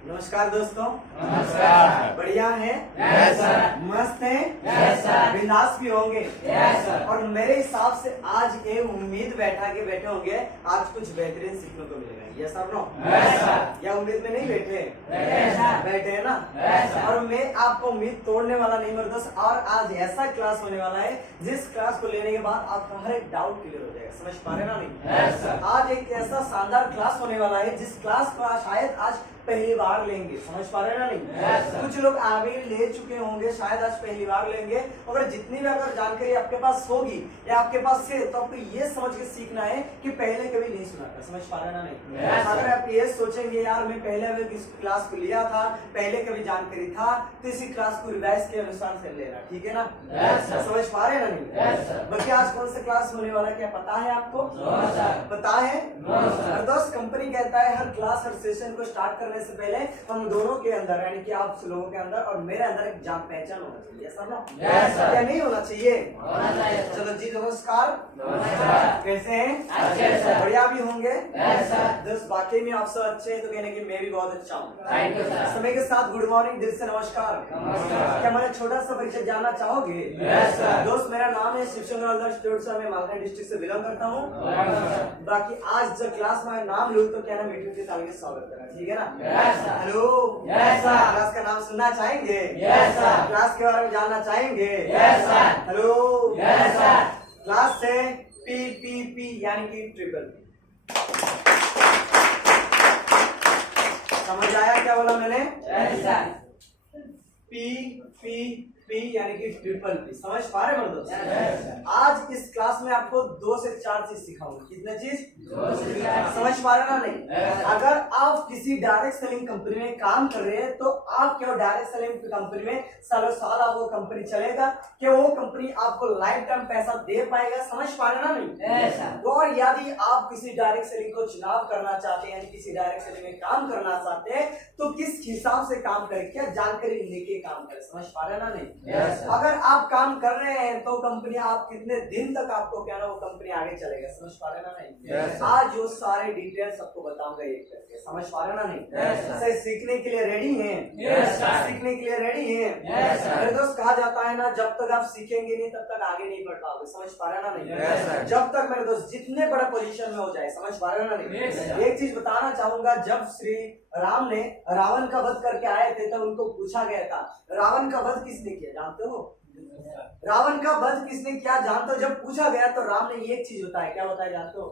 नमस्कार दोस्तों। नमस्कार। बढ़िया है? Yes sir. मस्त है? Yes sir. बिंदास भी होंगे? Yes sir. और मेरे हिसाब से आज ये उम्मीद बैठा के बैठे होंगे आज कुछ बेहतरीन सीखने को मिलेगा। यस और नो? Yes sir. या उम्मीद में नहीं बैठे? Yes sir. बैठे हैं ना? Yes sir. और मैं आपको उम्मीद तोड़ने वाला नहीं मेरे दोस्त। और आज ऐसा क्लास होने वाला है जिस क्लास को लेने के बाद आपका हर एक डाउट क्लियर हो जाएगा। समझ पा रहे ना? नहीं? Yes sir. आज एक ऐसा शानदार क्लास होने वाला है जिस क्लास को शायद आज पहली बार लेंगे। समझ पा रहे ना? नहीं? Yes, sir. कुछ लोग आगे ले चुके होंगे, शायद आज पहली बार लेंगे। अगर जितनी भी अगर जानकारी आपके पास होगी या आपके पास है तो आपको ये समझ के सीखना है कि पहले कभी नहीं सुना था। समझ पा रहे ना? नहीं? Yes, sir. अगर आप ये सोचेंगे यार मैं पहले अगर इस क्लास को लिया था, पहले कभी जानकारी था, तो इसी क्लास को रिवाइज के अनुसार से लेना। ठीक है ना? Yes, sir. समझ पा रहे ना? नहीं? Yes, sir. बाकी आज कौन सा क्लास होने वाला क्या पता है आपको? No, sir. पता है? No, sir. हर दोस्त कंपनी कहता है हर क्लास हर सेशन को स्टार्ट करने से पहले हम दोनों के अंदर यानी कि आप लोगों के अंदर और मेरे अंदर एक जान पहचान होना चाहिए। ऐसा ना? Yes, sir. क्या नहीं होना चाहिए? होना चाहिए सर। चलो जी नमस्कार। नमस्कार। कैसे हैं? अच्छे सर। बढ़िया भी होंगे? Yes, sir. दोस्त वाकई में आप सब अच्छे हैं तो कहने की मैं भी बहुत अच्छा हूँ। Thank you, sir. समय के साथ गुड मॉर्निंग, दिल से नमस्कार। नमस्कार। क्या हमारा छोटा सा परिचय जानना चाहोगे? Yes, sir. दोस्त मेरा नाम है शिवचंद्र हलदर स्टूडेंट सर, मैं मालवा डिस्ट्रिक्ट से बिलोंग करता हूँ। Yes, बाकी आज जब क्लास में नाम लूँ तो क्या ना मीठू के ताली के स्वागत करना। ठीक है ना? Yes, sir. Hello. Yes, sir. Class का नाम सुनना चाहेंगे? Yes, sir. क्लास के बारे में जानना चाहेंगे? Yes, sir. Hello. Yes, sir. Class से PPP यानी कि ट्रिपल समझ आया क्या बोला मैंने? Yes, sir. PPP यानी कि ट्रिपल पी। समझ पा रहे हो दोस्त? Yes, sir. आज इस क्लास में आपको 2 से 4 चीज सिखाऊंगा। कितने चीज? 2 से 4 समझ पा रहे ना? नहीं? Yes, sir. अगर आप किसी डायरेक्ट सेलिंग कंपनी में काम कर रहे हैं तो आप क्या डायरेक्ट सेलिंग कंपनी में सालों साल आप वो कंपनी चलेगा? क्या वो कंपनी आपको लाइफ टाइम पैसा दे पाएगा? समझ पा रहे ना? नहीं? Yes, sir. और यदि आप किसी डायरेक्ट सेलिंग को चुनाव करना चाहते हैं यानी किसी डायरेक्ट सेलिंग में काम करना चाहते हैं तो किस हिसाब से काम करें, क्या जानकारी लेके काम करें? समझ पा रहे ना? नहीं? Yes, sir. अगर आप काम कर रहे हैं तो कंपनी आप कितने दिन तक आपको क्या ना वो कंपनी आगे चलेगा? समझ पा रहे ना? नहीं? Yes, sir. आज जो सारे डिटेल्स आपको बताऊंगा एक करके। समझ पा रहे ना? नहीं? Yes, sir. सही सीखने के लिए रेडी हैं? Yes, sir. सीखने के लिए रेडी हैं? Yes, sir. मेरे दोस्त कहा जाता है ना जब तक आप सीखेंगे नहीं तब तक आगे नहीं बढ़ पाओगे। समझ पा रहे ना? नहीं? Yes, sir. जब तक मेरे दोस्त जितने बड़ा पोजीशन में हो जाए। समझ पा रहे हो ना? नहीं? Yes, sir. एक चीज बताना चाहूंगा, जब श्री राम ने रावण का वध करके आए थे तब उनको पूछा गया था रावण का वध किसने किया जानते हो? रावण का वध किसने किया जानते हो? जब पूछा गया तो राम ने एक चीज बताया। क्या बताया जानते हो?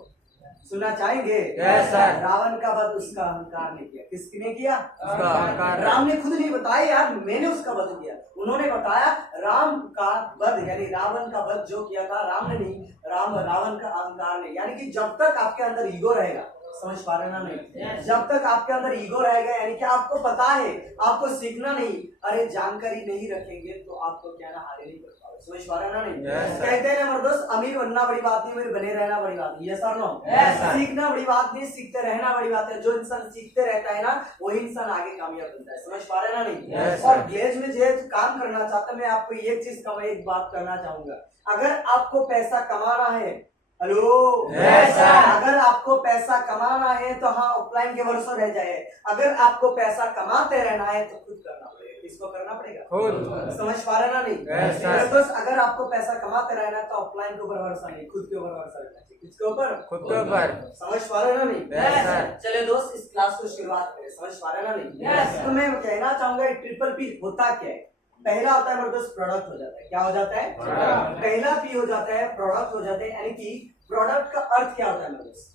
सुनना चाहेंगे? Yes, sir. रावण का वध उसका अहंकार ने किया। किसने किया? उसका अहंकार। राम ने खुद नहीं बताया यार मैंने उसका वध किया। उन्होंने बताया राम का वध यानी रावण का वध जो किया था राम ने नहीं, रावण का अहंकार ने। यानी कि जब तक आपके अंदर ईगो रहेगा। समझ पा रहे ना? नहीं? Yes. जब तक आपके अंदर ईगो रहेगा यानी कि आपको पता है आपको सीखना नहीं, अरे जानकारी नहीं रखेंगे तो आपको क्या ना आगे नहीं बढ़ पाओगे। समझ पा रहे ना? नहीं? Yes, sir. कहते हैं ना मेरे दोस्त अमीर बनना बड़ी बात नहीं, अमीर बने रहना बड़ी बात नहीं। यस और नो? Yes, sir. सीखना बड़ी बात नहीं, सीखते रहना बड़ी बात है। जो इंसान सीखते रहता है ना वही इंसान आगे कामयाब बनता है। समझ पा रहे ना? नहीं? Yes, और sir. ग्लेज में जो काम करना चाहता मैं आपको एक चीज एक बात करना चाहूंगा। अगर आपको पैसा कमाना है, हेलो, Yes, sir. अगर आपको पैसा कमाना है तो हाँ ऑफलाइन के भरोसे रह जाए। अगर आपको पैसा कमाते रहना है तो खुद करना पड़ेगा। किसको करना पड़ेगा? खुद। समझ पा रहे ना? नहीं? Yes, sir. मेरे दोस्त अगर आपको पैसा कमाते रहना है तो ऑफलाइन के ऊपर भरोसा नहीं, खुद के ऊपर भरोसा रखना चाहिए। किसके ऊपर? खुद के ऊपर। समझ पा रहे ना? नहीं? Yes, sir. चले दोस्त इस क्लास को शुरुआत करें। समझ पा रहे ना? नहीं? Yes, sir. तो मैं कहना चाहूंगा ट्रिपल पी होता क्या है? पहला होता है मेरे दोस्त प्रोडक्ट हो जाता है। क्या हो जाता है? Product. पहला पी हो जाता है प्रोडक्ट हो जाते हैं। यानी कि प्रोडक्ट का अर्थ क्या होता है मेरे दोस्त?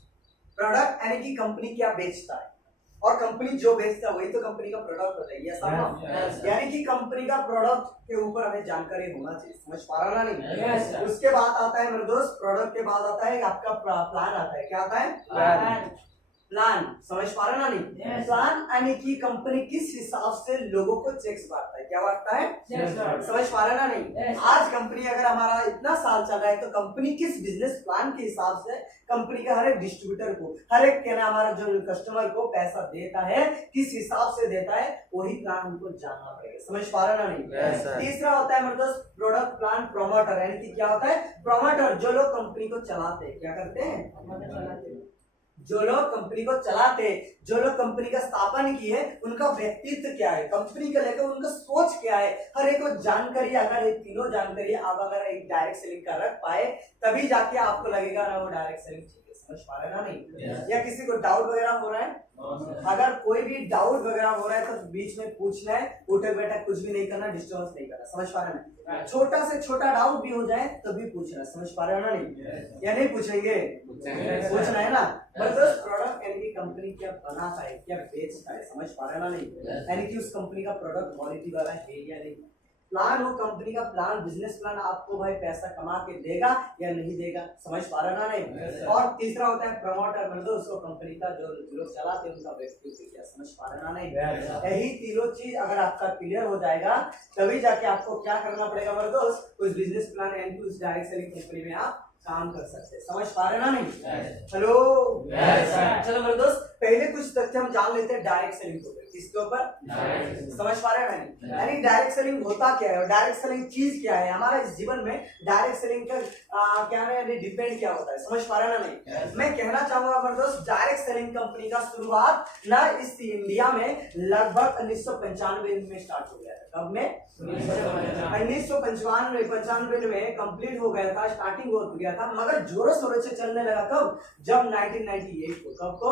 प्रोडक्ट यानी कि कंपनी क्या बेचता है और कंपनी जो बेचता है वही तो कंपनी का प्रोडक्ट होता है। यस और नो? Yes, sir. यानी कि कंपनी का प्रोडक्ट के ऊपर हमें जानकारी होना चाहिए। समझ पा रहा ना? नहीं? Yes, sir. उसके बाद आता है मेरे दोस्त प्रोडक्ट के बाद आता है आपका प्लान आता है। क्या आता है? Plan. प्लान। समझ पा रहे ना? नहीं? Yes. प्लान यानी कि कंपनी किस हिसाब से लोगों को चेक्स बांटता है। क्या बांटता है? Yes, sir. समझ पा रहे ना? नहीं? Yes. आज कंपनी अगर हमारा इतना साल चल रहा है तो कंपनी किस बिजनेस प्लान के हिसाब से कंपनी का हर एक डिस्ट्रीब्यूटर को हर एक कहना हमारा जो कस्टमर को पैसा देता है किस हिसाब से देता है वही प्लान हमको जानना पड़ेगा। समझ पा रहे ना? नहीं? Yes, sir. तीसरा होता है मेरे दोस्त प्रोडक्ट प्लान प्रोमोटर। यानी कि क्या होता है? प्रोमोटर जो लोग कंपनी को चलाते हैं। क्या करते हैं? जो लोग कंपनी को चलाते, जो लोग कंपनी का स्थापन किए, उनका व्यक्तित्व क्या है, कंपनी को लेकर उनका सोच क्या है, हर एक जानकारी, अगर ये तीनों जानकारी आप अगर एक डायरेक्ट सेलिंग का रख पाए, तभी जाके आपको लगेगा ना वो डायरेक्ट सेलिंग चाहिए। समझ पा रहे ना नहीं? या किसी को डाउट वगैरह हो रहा है? अगर कोई भी डाउट वगैरह हो रहा है तो बीच में पूछना है, उठक बैठक कुछ भी नहीं करना, डिस्टर्ब नहीं करना। समझ पा रहे ना? छोटा से छोटा डाउट भी हो जाए तो भी पूछना। समझ पा रहे हो ना नहीं? या नहीं पूछेंगे? पूछना है ना। मतलब प्रोडक्ट यानी कि कंपनी क्या बनाता है, क्या बेचता है, समझ पा रहे ना नहीं? यानी कि उस कंपनी का प्रोडक्ट क्वालिटी वाला है या नहीं। प्लान हो कंपनी का, प्लान बिजनेस प्लान आपको भाई पैसा कमा के देगा या नहीं देगा। समझ पा रहे ना नहीं? और तीसरा होता है प्रमोटर, मतलब उसको कंपनी का जो लोग चलाते हैं उनका व्यक्तित्व क्या। समझ पा रहे ना नहीं? यही तीनों चीज अगर आपका क्लियर हो जाएगा तभी जाके आपको क्या करना पड़ेगा मेरे दोस्त, उस बिजनेस प्लान एंड उस डायरेक्ट सेलिंग कंपनी में आप काम कर सकते हैं। समझ पा रहे ना नहीं? हेलो चलो मेरे दोस्त, पहले कुछ तथ्य हम जान लेते हैं डायरेक्ट सेलिंग के ऊपर। किसके ऊपर? समझ पा रहे हैं नहीं? यानी डायरेक्ट सेलिंग होता क्या है, डायरेक्ट सेलिंग चीज क्या है, हमारा इस जीवन में डायरेक्ट सेलिंग का क्या है, यानी डिपेंड क्या होता है। समझ पा रहे ना नहीं? मैं कहना चाहूंगा मेरे दोस्त, डायरेक्ट सेलिंग कंपनी का शुरुआत ना इस इंडिया में लगभग 1995 में स्टार्ट हो गया था। कब में? 1995 में कंप्लीट हो गया था, स्टार्टिंग हो गया था, मगर जोरों शोरों से चलने लगा कब? जब 1998 को। कब को?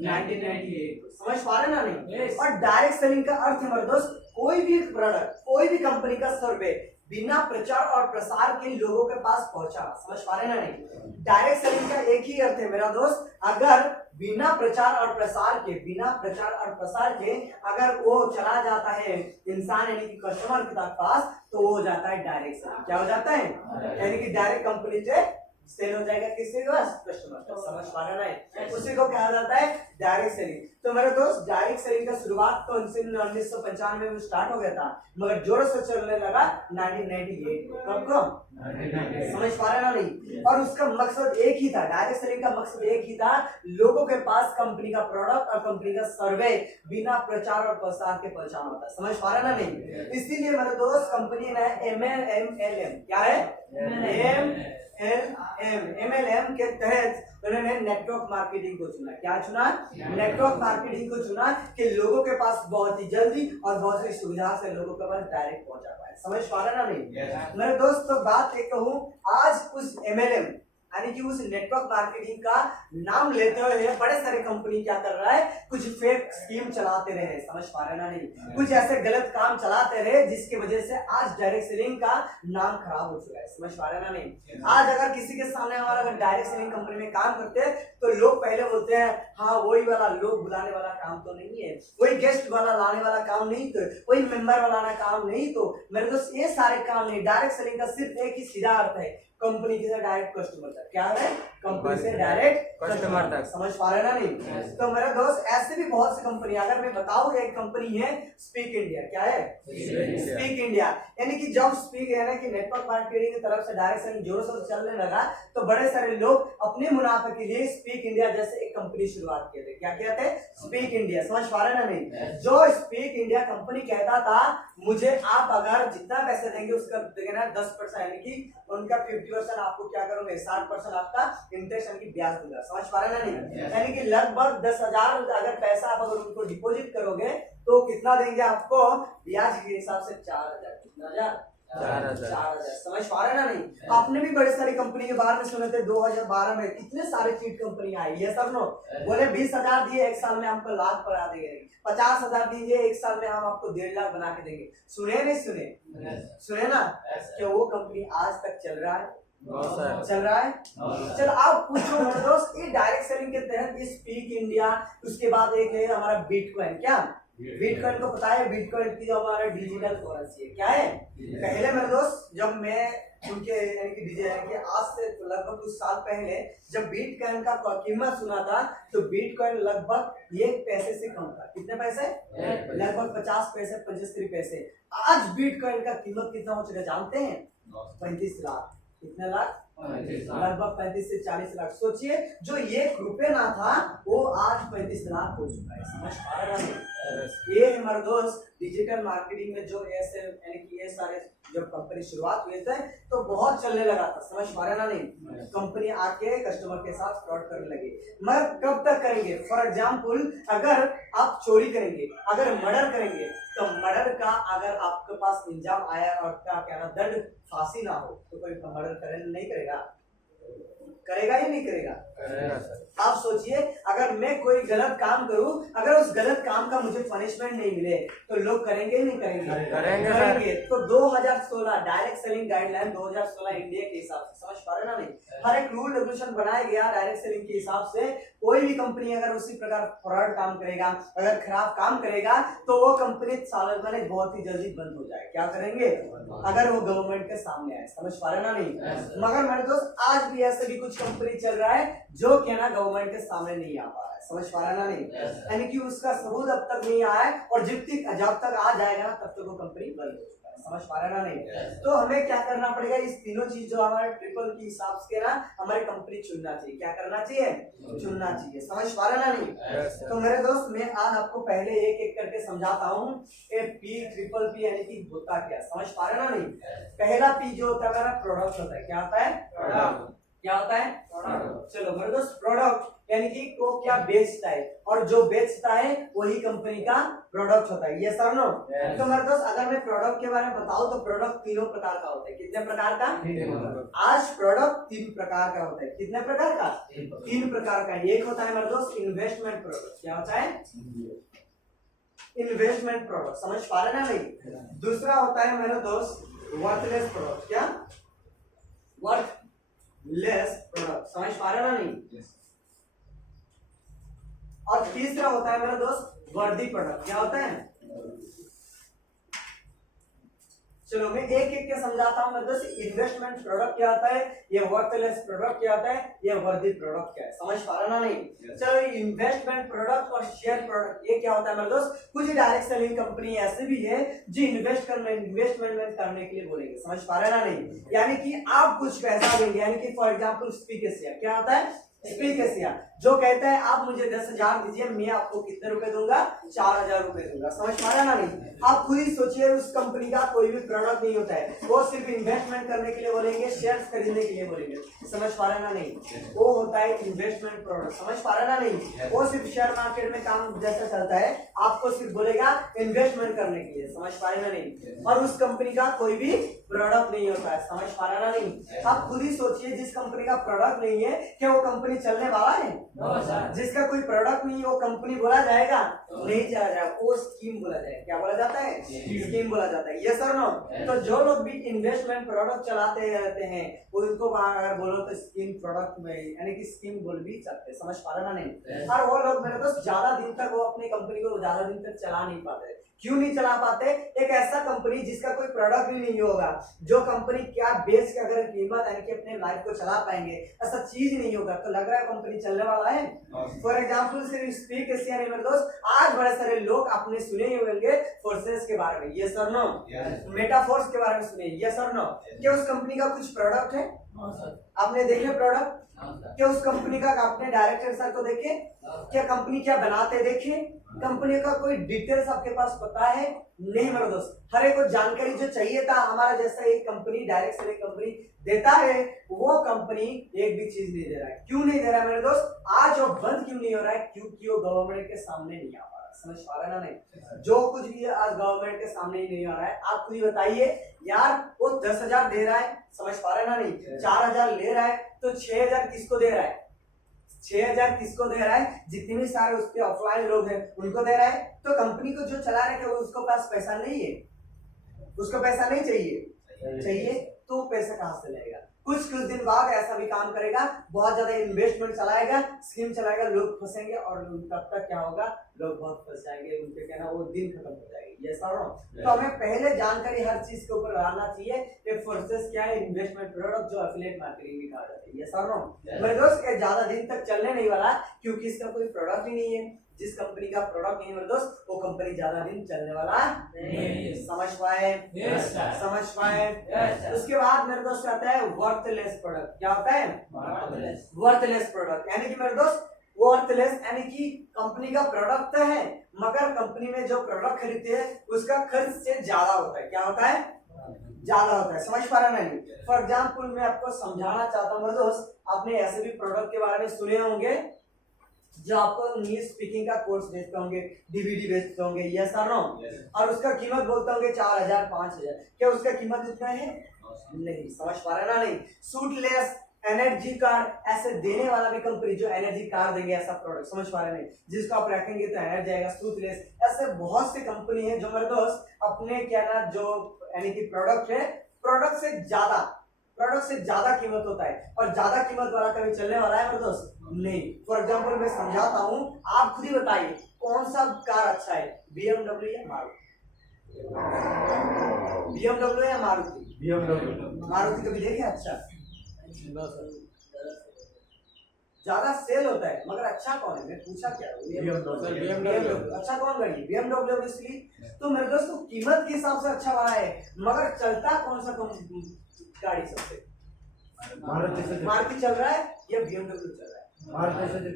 1998 को। समझ पा रहे ना नहीं? और डायरेक्ट सेलिंग का अर्थ है मेरे दोस्त, कोई भी प्रोडक्ट, कोई भी कंपनी का सर्वे बिना प्रचार और प्रसार के लोगों के पास पहुंचा। समझ पा रहे ना नहीं? डायरेक्ट सेलिंग का एक ही अर्थ है मेरा दोस्त, अगर बिना प्रचार और प्रसार के, बिना प्रचार और प्रसार के अगर वो चला जाता है इंसान यानी कि कस्टमर के पास, तो वो हो जाता है डायरेक्ट सेलिंग। क्या हो जाता है? यानी कि डायरेक्ट कंपनी से सेल हो जाएगा किसके पास? कस्टमर। समझ पा रहे ना? उसी को कहा जाता है डायरेक्ट सेलिंग। तो मेरे दोस्त, डायरेक्ट सेलिंग का शुरुआत तो 1995 में स्टार्ट हो गया था, मगर जोरों से चलने लगा 1998 को। कब को? समझ पा रहे ना नहीं? और उसका मकसद एक ही था, डायरेक्ट सेलिंग का मकसद एक ही था, लोगों के पास कंपनी का प्रोडक्ट और कंपनी का सर्वे बिना प्रचार और प्रसार के पहुंचाना होता है। समझ पा रहे ना नहीं? इसीलिए मेरे दोस्त, कंपनी ने MLM, क्या है? MLM के तहत उन्होंने नेटवर्क मार्केटिंग को चुना। क्या चुना? नेटवर्क मार्केटिंग को चुना कि लोगों के पास बहुत ही जल्दी और बहुत ही सुविधा से लोगों के पास डायरेक्ट पहुंचा पाए। समझ पा रहे ना नहीं? मेरे दोस्त, तो बात एक कहूं, आज उस MLM यानी कि उस नेटवर्क मार्केटिंग का नाम लेते हुए बड़े सारे कंपनी क्या कर रहा है, कुछ फेक स्कीम चलाते रहे। समझ पा रहे ना नहीं? कुछ ऐसे गलत काम चलाते रहे जिसकी वजह से आज डायरेक्ट सेलिंग का नाम खराब हो चुका है। समझ पा रहे ना नहीं? आज अगर किसी के सामने हमारा अगर डायरेक्ट सेलिंग कंपनी में काम करते हैं तो लोग पहले बोलते हैं, हाँ वही वाला लोग बुलाने वाला काम तो नहीं है, वही गेस्ट वाला लाने वाला काम नहीं, तो वही मेंबर वाला काम नहीं। तो मेरे दोस्त, ये सारे काम नहीं, डायरेक्ट सेलिंग का सिर्फ एक ही सीधा अर्थ है, कंपनी से डायरेक्ट कस्टमर तक। क्या है? कंपनी से डायरेक्ट कस्टमर तक। समझ पा रहे ना नहीं? तो मेरे दोस्त, ऐसे भी बहुत सी कंपनी, अगर मैं बताऊं, एक कंपनी है स्पीक इंडिया। क्या है? Speak India. यानी कि जब स्पीक यानी कि नेटवर्क मार्केटिंग की तरफ से डायरेक्ट सेलिंग जोरों से चलने लगा तो बड़े सारे लोग अपने मुनाफे के लिए स्पीक इंडिया जैसे एक कंपनी शुरुआत किए थे। क्या कहते हैं? Speak India. समझ पा रहे ना नहीं? जो स्पीक इंडिया कंपनी कहता था, मुझे आप अगर जितना पैसे देंगे उसका देना 10%, यानी कि उनका 50% आपको क्या करोगे, 60% आपका इंटरेस्ट यानी कि ब्याज दूंगा। समझ पा रहे ना नहीं? यानी कि लगभग 10,000 अगर पैसा आप अगर उनको डिपॉजिट करोगे तो कितना देंगे आपको ब्याज के हिसाब से? 4,000। कितना? 4,000। समझ पा रहे ना नहीं? आपने भी बड़े सारी कंपनी के बारे में सुने थे। 2012 में कितने सारे चीट कंपनी आई है, सब नो बोले 20,000 दिए एक साल में हमको लाख बढ़ा देंगे, 50,000 दीजिए एक साल में हम आपको 1.5 लाख बना के देंगे। सुने नहीं सुने? सुने ना? क्या वो कंपनी आज तक चल रहा है? चल रहा है? चलो आप पूछो मेरे दोस्त, ये डायरेक्ट सेलिंग के तहत स्पीक इंडिया, उसके बाद एक है हमारा बिटकॉइन। क्या बिटकॉइन को पता है? बिटकॉइन की जो हमारा डिजिटल करेंसी है। क्या है? पहले मेरे दोस्त, जब मैं उनके यानी कि डीजे यानी कि आज से लगभग कुछ साल पहले जब बिटकॉइन का कीमत सुना था तो बिटकॉइन लगभग 1 पैसे से कम था। कितने पैसे? लगभग 50 पैसे, 75 पैसे। आज बिटकॉइन का कीमत कितना हो चुका जानते हैं? 35 लाख। कितने लाख? लगभग 35 से 40 लाख। सोचिए, जो 1 रुपये ना था वो आज 35 लाख हो चुका है। समझ पा रहे हैं? ये मेरे दोस्त डिजिटल मार्केटिंग में जो ऐसे यानी कि ये सारे जब कंपनी शुरुआत हुए थे तो बहुत चलने लगा था, समझ पा रहे ना नहीं, कंपनी आके कस्टमर के साथ फ्रॉड करने लगी। मगर कब तक करेंगे? फॉर एग्जाम्पल अगर आप चोरी करेंगे, अगर मर्डर करेंगे, तो मर्डर का अगर आपके पास इंजाम आया और क्या ना दंड फांसी ना हो तो कोई मर्डर करें नहीं करेगा? करेगा या नहीं करेगा? करेगा सर। आप सोचिए, अगर मैं कोई गलत काम करूं, अगर उस गलत काम का मुझे पनिशमेंट नहीं मिले तो लोग करेंगे ही नहीं करेंगे? करेंगे। तो 2016 डायरेक्ट सेलिंग गाइडलाइन 2016 इंडिया के हिसाब से, समझ पा रहे ना नहीं, हर एक रूल रेगुलेशन बनाया गया डायरेक्ट सेलिंग के हिसाब से। कोई भी कंपनी अगर उसी प्रकार फ्रॉड काम करेगा, अगर खराब काम करेगा, तो वो कंपनी साल मैंने बहुत ही जल्दी बंद हो जाए। क्या करेंगे? अगर वो गवर्नमेंट के सामने आए, समझ पा रहे ना नहीं। मगर मेरे दोस्त आज भी ऐसे भी कुछ कंपनी चल रहा है जो क्या ना गवर्नमेंट के सामने नहीं आ पा रहा है, समझ पा रहा ना नहीं, यानी कि उसका सबूत अब तक नहीं आया है, और जब तक आ जाएगा ना तब तक वो कंपनी बंद हो चुका है, समझ पा रहा ना नहीं। तो हमें क्या करना पड़ेगा? इस तीनों चीज जो हमारे ट्रिपल के हिसाब से ना हमारी कंपनी चुनना चाहिए। क्या करना चाहिए? चुनना चाहिए, समझ पा रहा ना नहीं। तो मेरे दोस्त मैं आज आपको पहले एक एक करके समझाता हूँ पी ट्रिपल पी यानी कि होता क्या, समझ पा रहे ना नहीं। पहला पी जो होता है मेरा प्रोडक्ट होता है। क्या होता है? प्रोडक्ट। क्या होता है? चलो मेरे दोस्त, प्रोडक्ट यानी कि वो क्या बेचता है, और जो बेचता है वही कंपनी का प्रोडक्ट होता है। ये सर नो। तो मेरे दोस्त अगर मैं प्रोडक्ट के बारे में बताऊं तो प्रोडक्ट तीनों प्रकार का होता है। कितने प्रकार का? आज प्रोडक्ट 3 प्रकार का होता है। कितने प्रकार का? 3 प्रकार का। एक होता है मेरे दोस्त इन्वेस्टमेंट प्रोडक्ट। क्या होता है? इन्वेस्टमेंट प्रोडक्ट, समझ पा रहे ना नहीं। दूसरा होता है मेरे दोस्त वर्थलेस प्रोडक्ट। क्या? वर्थलेस प्रोडक्ट, समझ पा रहे ना नहीं। और तीसरा होता है मेरा दोस्त वर्दी प्रोडक्ट। क्या होता है? चलो मैं एक एक के समझाता हूं। मतलब इन्वेस्टमेंट प्रोडक्ट क्या होता है, ये वर्थलेस प्रोडक्ट क्या होता है, ये वर्दी प्रोडक्ट क्या है, समझ पा रहा ना नहीं। चलो इन्वेस्टमेंट प्रोडक्ट और शेयर प्रोडक्ट ये क्या होता है मेरे दोस्त? कुछ डायरेक्ट सेलिंग कंपनी ऐसे भी है जो इन्वेस्टमेंट करने के लिए बोलेंगे, समझ पा रहे ना नहीं। यानी कि आप कुछ पैसा देंगे, यानी कि फॉर एग्जाम्पल स्पीकेसिया। क्या होता है? स्पीकेसिया जो कहता है आप मुझे 10,000 दीजिए, मैं आपको कितने रुपए दूंगा? 4,000 रुपए दूंगा, समझ पा रहे ना नहीं। आप खुद ही सोचिए, उस कंपनी का कोई भी प्रोडक्ट नहीं होता है, वो सिर्फ इन्वेस्टमेंट करने के लिए बोलेंगे, शेयर्स खरीदने के लिए बोलेंगे, समझ पा रहे ना नहीं। वो होता है इन्वेस्टमेंट प्रोडक्ट, समझ पा रहे ना नहीं। वो सिर्फ शेयर मार्केट में काम जैसा चलता है, आपको सिर्फ बोलेगा इन्वेस्टमेंट करने के लिए, समझ पा रहे ना नहीं। और उस कंपनी का कोई भी प्रोडक्ट नहीं होता है, समझ पा रहे ना नहीं। आप खुद ही सोचिए, जिस कंपनी का प्रोडक्ट नहीं है क्या वो कंपनी चलने वाला है? जिसका कोई प्रोडक्ट नहीं है वो कंपनी बोला जाएगा? नहीं चला जाएगा, वो स्कीम बोला जाएगा। क्या बोला जाता है? स्कीम बोला जाता है। ये सर नो। तो जो लोग भी इन्वेस्टमेंट प्रोडक्ट चलाते रहते हैं उनको अगर बोलो तो स्कीम प्रोडक्ट में यानी कि स्कीम बोल भी सकते, समझ पा रहे ना नहीं। और वो लोग मेरे दोस्त ज्यादा दिन तक वो अपनी कंपनी को ज्यादा दिन तक चला नहीं पाते। क्यों नहीं चला पाते? एक ऐसा कंपनी जिसका कोई प्रोडक्ट भी नहीं होगा, जो कंपनी क्या बेच के अगर कीमत यानी कि अपने लाइफ को चला पाएंगे, ऐसा चीज नहीं होगा, तो लग रहा है कंपनी चलने वाला है। फॉर एग्जाम्पल सिर्फ स्पीक एशिया नहीं मेरे दोस्त, आज बड़े सारे लोग आपने सुने ही होंगे फोर्सेस के बारे में, ये सर नो। मेटाफोर्स के बारे में सुने, ये सर नो। क्या उस कंपनी का कुछ प्रोडक्ट है? आपने देखे प्रोडक्ट? क्या उस कंपनी का आपने डायरेक्टर सर को देखे? क्या कंपनी क्या बनाते देखे? कंपनी का कोई डिटेल्स आपके पास पता है? नहीं मेरे दोस्त। हर एक को जानकारी जो चाहिए था हमारा जैसा एक कंपनी डायरेक्ट सेलिंग कंपनी देता है, वो कंपनी एक भी चीज नहीं दे रहा है। क्यों नहीं दे रहा है मेरे दोस्त? आज वो बंद क्यों नहीं हो रहा है? क्योंकि वो गवर्नमेंट के सामने नहीं आ पा रहा, समझ पा रहे ना नहीं। जो कुछ भी आज गवर्नमेंट के सामने ही नहीं आ रहा है। आप खुद ही बताइए यार, वो 10,000 दे रहा है, समझ पा रहे ना नहीं, 4,000 ले रहा है, तो 6,000 किसको दे रहा है? 6,000 किसको दे रहा है? जितने भी सारे उसके ऑफलाइन लोग हैं उनको दे रहा है। तो कंपनी को जो चला रहे थे उसको पास पैसा नहीं है, उसको पैसा नहीं चाहिए तो पैसा कहां से लाएगा? कुछ दिन बाद ऐसा भी काम करेगा, बहुत ज्यादा इन्वेस्टमेंट चलाएगा, स्कीम चलाएगा, लोग फंसेंगे और तब तक क्या होगा? लोग बहुत फंस जाएंगे, उनके कहना वो दिन खत्म हो जाएगी। ये सारा तो हमें पहले जानकारी हर चीज के ऊपर रहना चाहिए कि फोर्सेस क्या है, इन्वेस्टमेंट प्रोडक्ट जो एफिलिएट मार्केटिंग भी कहा जाता है। ये सारा मेरे दोस्त ये ज्यादा दिन तक चलने नहीं वाला, क्योंकि इसका कोई प्रोडक्ट ही नहीं है। जिस कंपनी का प्रोडक्ट नहीं है मेरे दोस्त, वो कंपनी ज्यादा दिन चलने वाला नहीं। समझ पाए? समझ पाए? उसके बाद मेरे दोस्त आता है वर्थलेस प्रोडक्ट। क्या होता है? वर्थलेस प्रोडक्ट यानी कि मेरे दोस्त वर्थलेस यानी कि कंपनी का प्रोडक्ट है मगर कंपनी में जो प्रोडक्ट खरीदते हैं उसका खर्च से ज्यादा होता है। क्या होता है? ज्यादा होता है। समझ पा रहे हैं नहीं? फॉर एग्जाम्पल मैं आपको समझाना चाहता हूँ मेरे दोस्त, आपने ऐसे भी प्रोडक्ट के बारे में सुने होंगे जो आपको इंग्लिश स्पीकिंग का कोर्स बेचते होंगे, डीवीडी बेचते होंगे, यस और नो, और उसका कीमत बोलते होंगे 4000 5000। क्या उसका कीमत उतना है? नहीं। समझ पा रहे ना नहीं? सूटलेस, एनर्जी कार्ड, ऐसे देने वाला भी कंपनी जो एनर्जी कार्ड देंगे ऐसा प्रोडक्ट, समझ पा रहे नहीं, जिसको आप रखेंगे तो एनर्जी आएगा। सूटलेस, ऐसे बहुत सी कंपनी है जो मेरे दोस्त अपने क्या ना जो यानी कि प्रोडक्ट है, प्रोडक्ट से ज्यादा कीमत होता है और ज्यादा कीमत वाला कभी चलने वाला है मेरे दोस्त? नहीं। फॉर एग्जाम्पल मैं समझाता हूँ, आप खुद ही बताइए कौन सा कार अच्छा है, BMW या मारुति? BMW या मारुति? मारुति कभी देखे? अच्छा, ज्यादा सेल होता है मगर अच्छा कौन है? मैं पूछा क्या? BMW। अच्छा कौन गाड़ी? BMW इसलिए तो मेरे दोस्तों कीमत के हिसाब से अच्छा वाला है मगर चलता कौन सा गाड़ी सबसे? मारुति चल रहा है या BMW चल रहा है?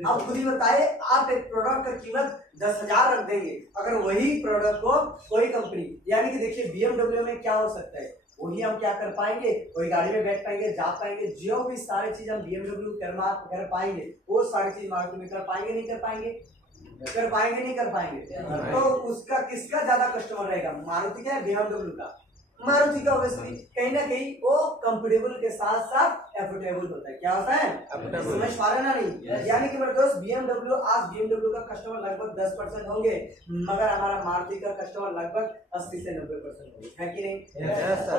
आप खुद ही बताए। आप एक प्रोडक्ट का कीमत 10,000 रख देंगे, अगर वही प्रोडक्ट को कोई कंपनी, यानी कि देखिए BMW में क्या हो सकता है, वही हम क्या कर पाएंगे, वही गाड़ी में बैठ पाएंगे, जा पाएंगे, जो भी सारी चीज हम BMW कर पाएंगे वो सारी चीज मारुति में कर पाएंगे नहीं कर पाएंगे? कर पाएंगे नहीं कर पाएंगे? तो उसका किसका ज्यादा कस्टमर रहेगा, मारुति का या BMW का? मारुति का। ऑब्वियसली कहीं ना कहीं वो कंफर्टेबल के साथ साथ एफोर्डेबल होता है। क्या होता है? समझ पा रहे ना नहीं? यानी कि मेरे दोस्त BMW, आज BMW का कस्टमर लगभग 10% होंगे मगर हमारा मारुति का कस्टमर लगभग 80 से 90% होंगे, है कि नहीं?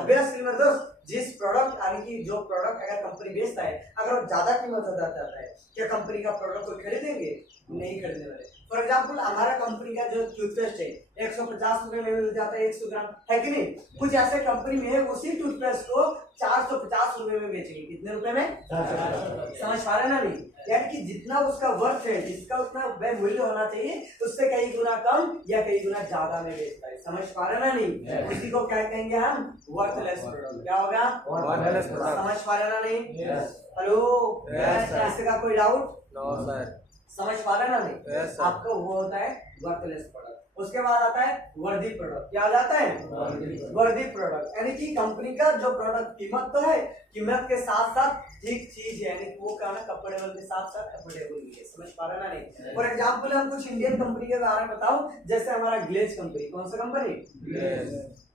ऑब्वियसली मेरे दोस्त जिस प्रोडक्ट यानी कि जो प्रोडक्ट अगर कंपनी बेचता है, अगर वो ज्यादा कीमत हो जाता है, क्या कंपनी का प्रोडक्ट को खरीदेंगे? नहीं खरीदने वाले। फॉर एग्जाम्पल हमारा कंपनी का जो टूथपेस्ट है 150 रुपए में मिल जाता है 100 ग्राम, है कि नहीं? कुछ ऐसे कंपनी में उसी टूथपेस्ट को 450 रुपए में बेचेंगे। कितने रुपए में? 450। समझ पा रहे ना नहीं? यानी कि जितना उसका वर्थ है, जिसका उतना मूल्य होना चाहिए, उससे कई गुना कम या कई गुना ज्यादा में बेचता है। समझ पा रहे ना नहीं? उसी को क्या कहेंगे हम? Worthless product. क्या होगा? Worthless product. समझ पा रहे ना नहीं? हेलो, इसका कोई डाउट? No sir. समझ पा रहे ना नहीं? आपका वो होता है वर्थलेस प्रोडक्ट। उसके बाद आता है वर्दी प्रोडक्ट। क्या आ जाता है? वर्दी प्रोडक्ट, यानी कि कंपनी का जो प्रोडक्ट कीमत तो है, कीमत के साथ साथ ठीक चीज है, यानी कि वो क्या ना कंफर्टेबल के साथ साथ अफोर्डेबल भी है। समझ पा रहे ना नहीं? फॉर एग्जांपल हम कुछ इंडियन कंपनी के बारे में बताओ, जैसे हमारा ग्लेज कंपनी। कौन सा कंपनी?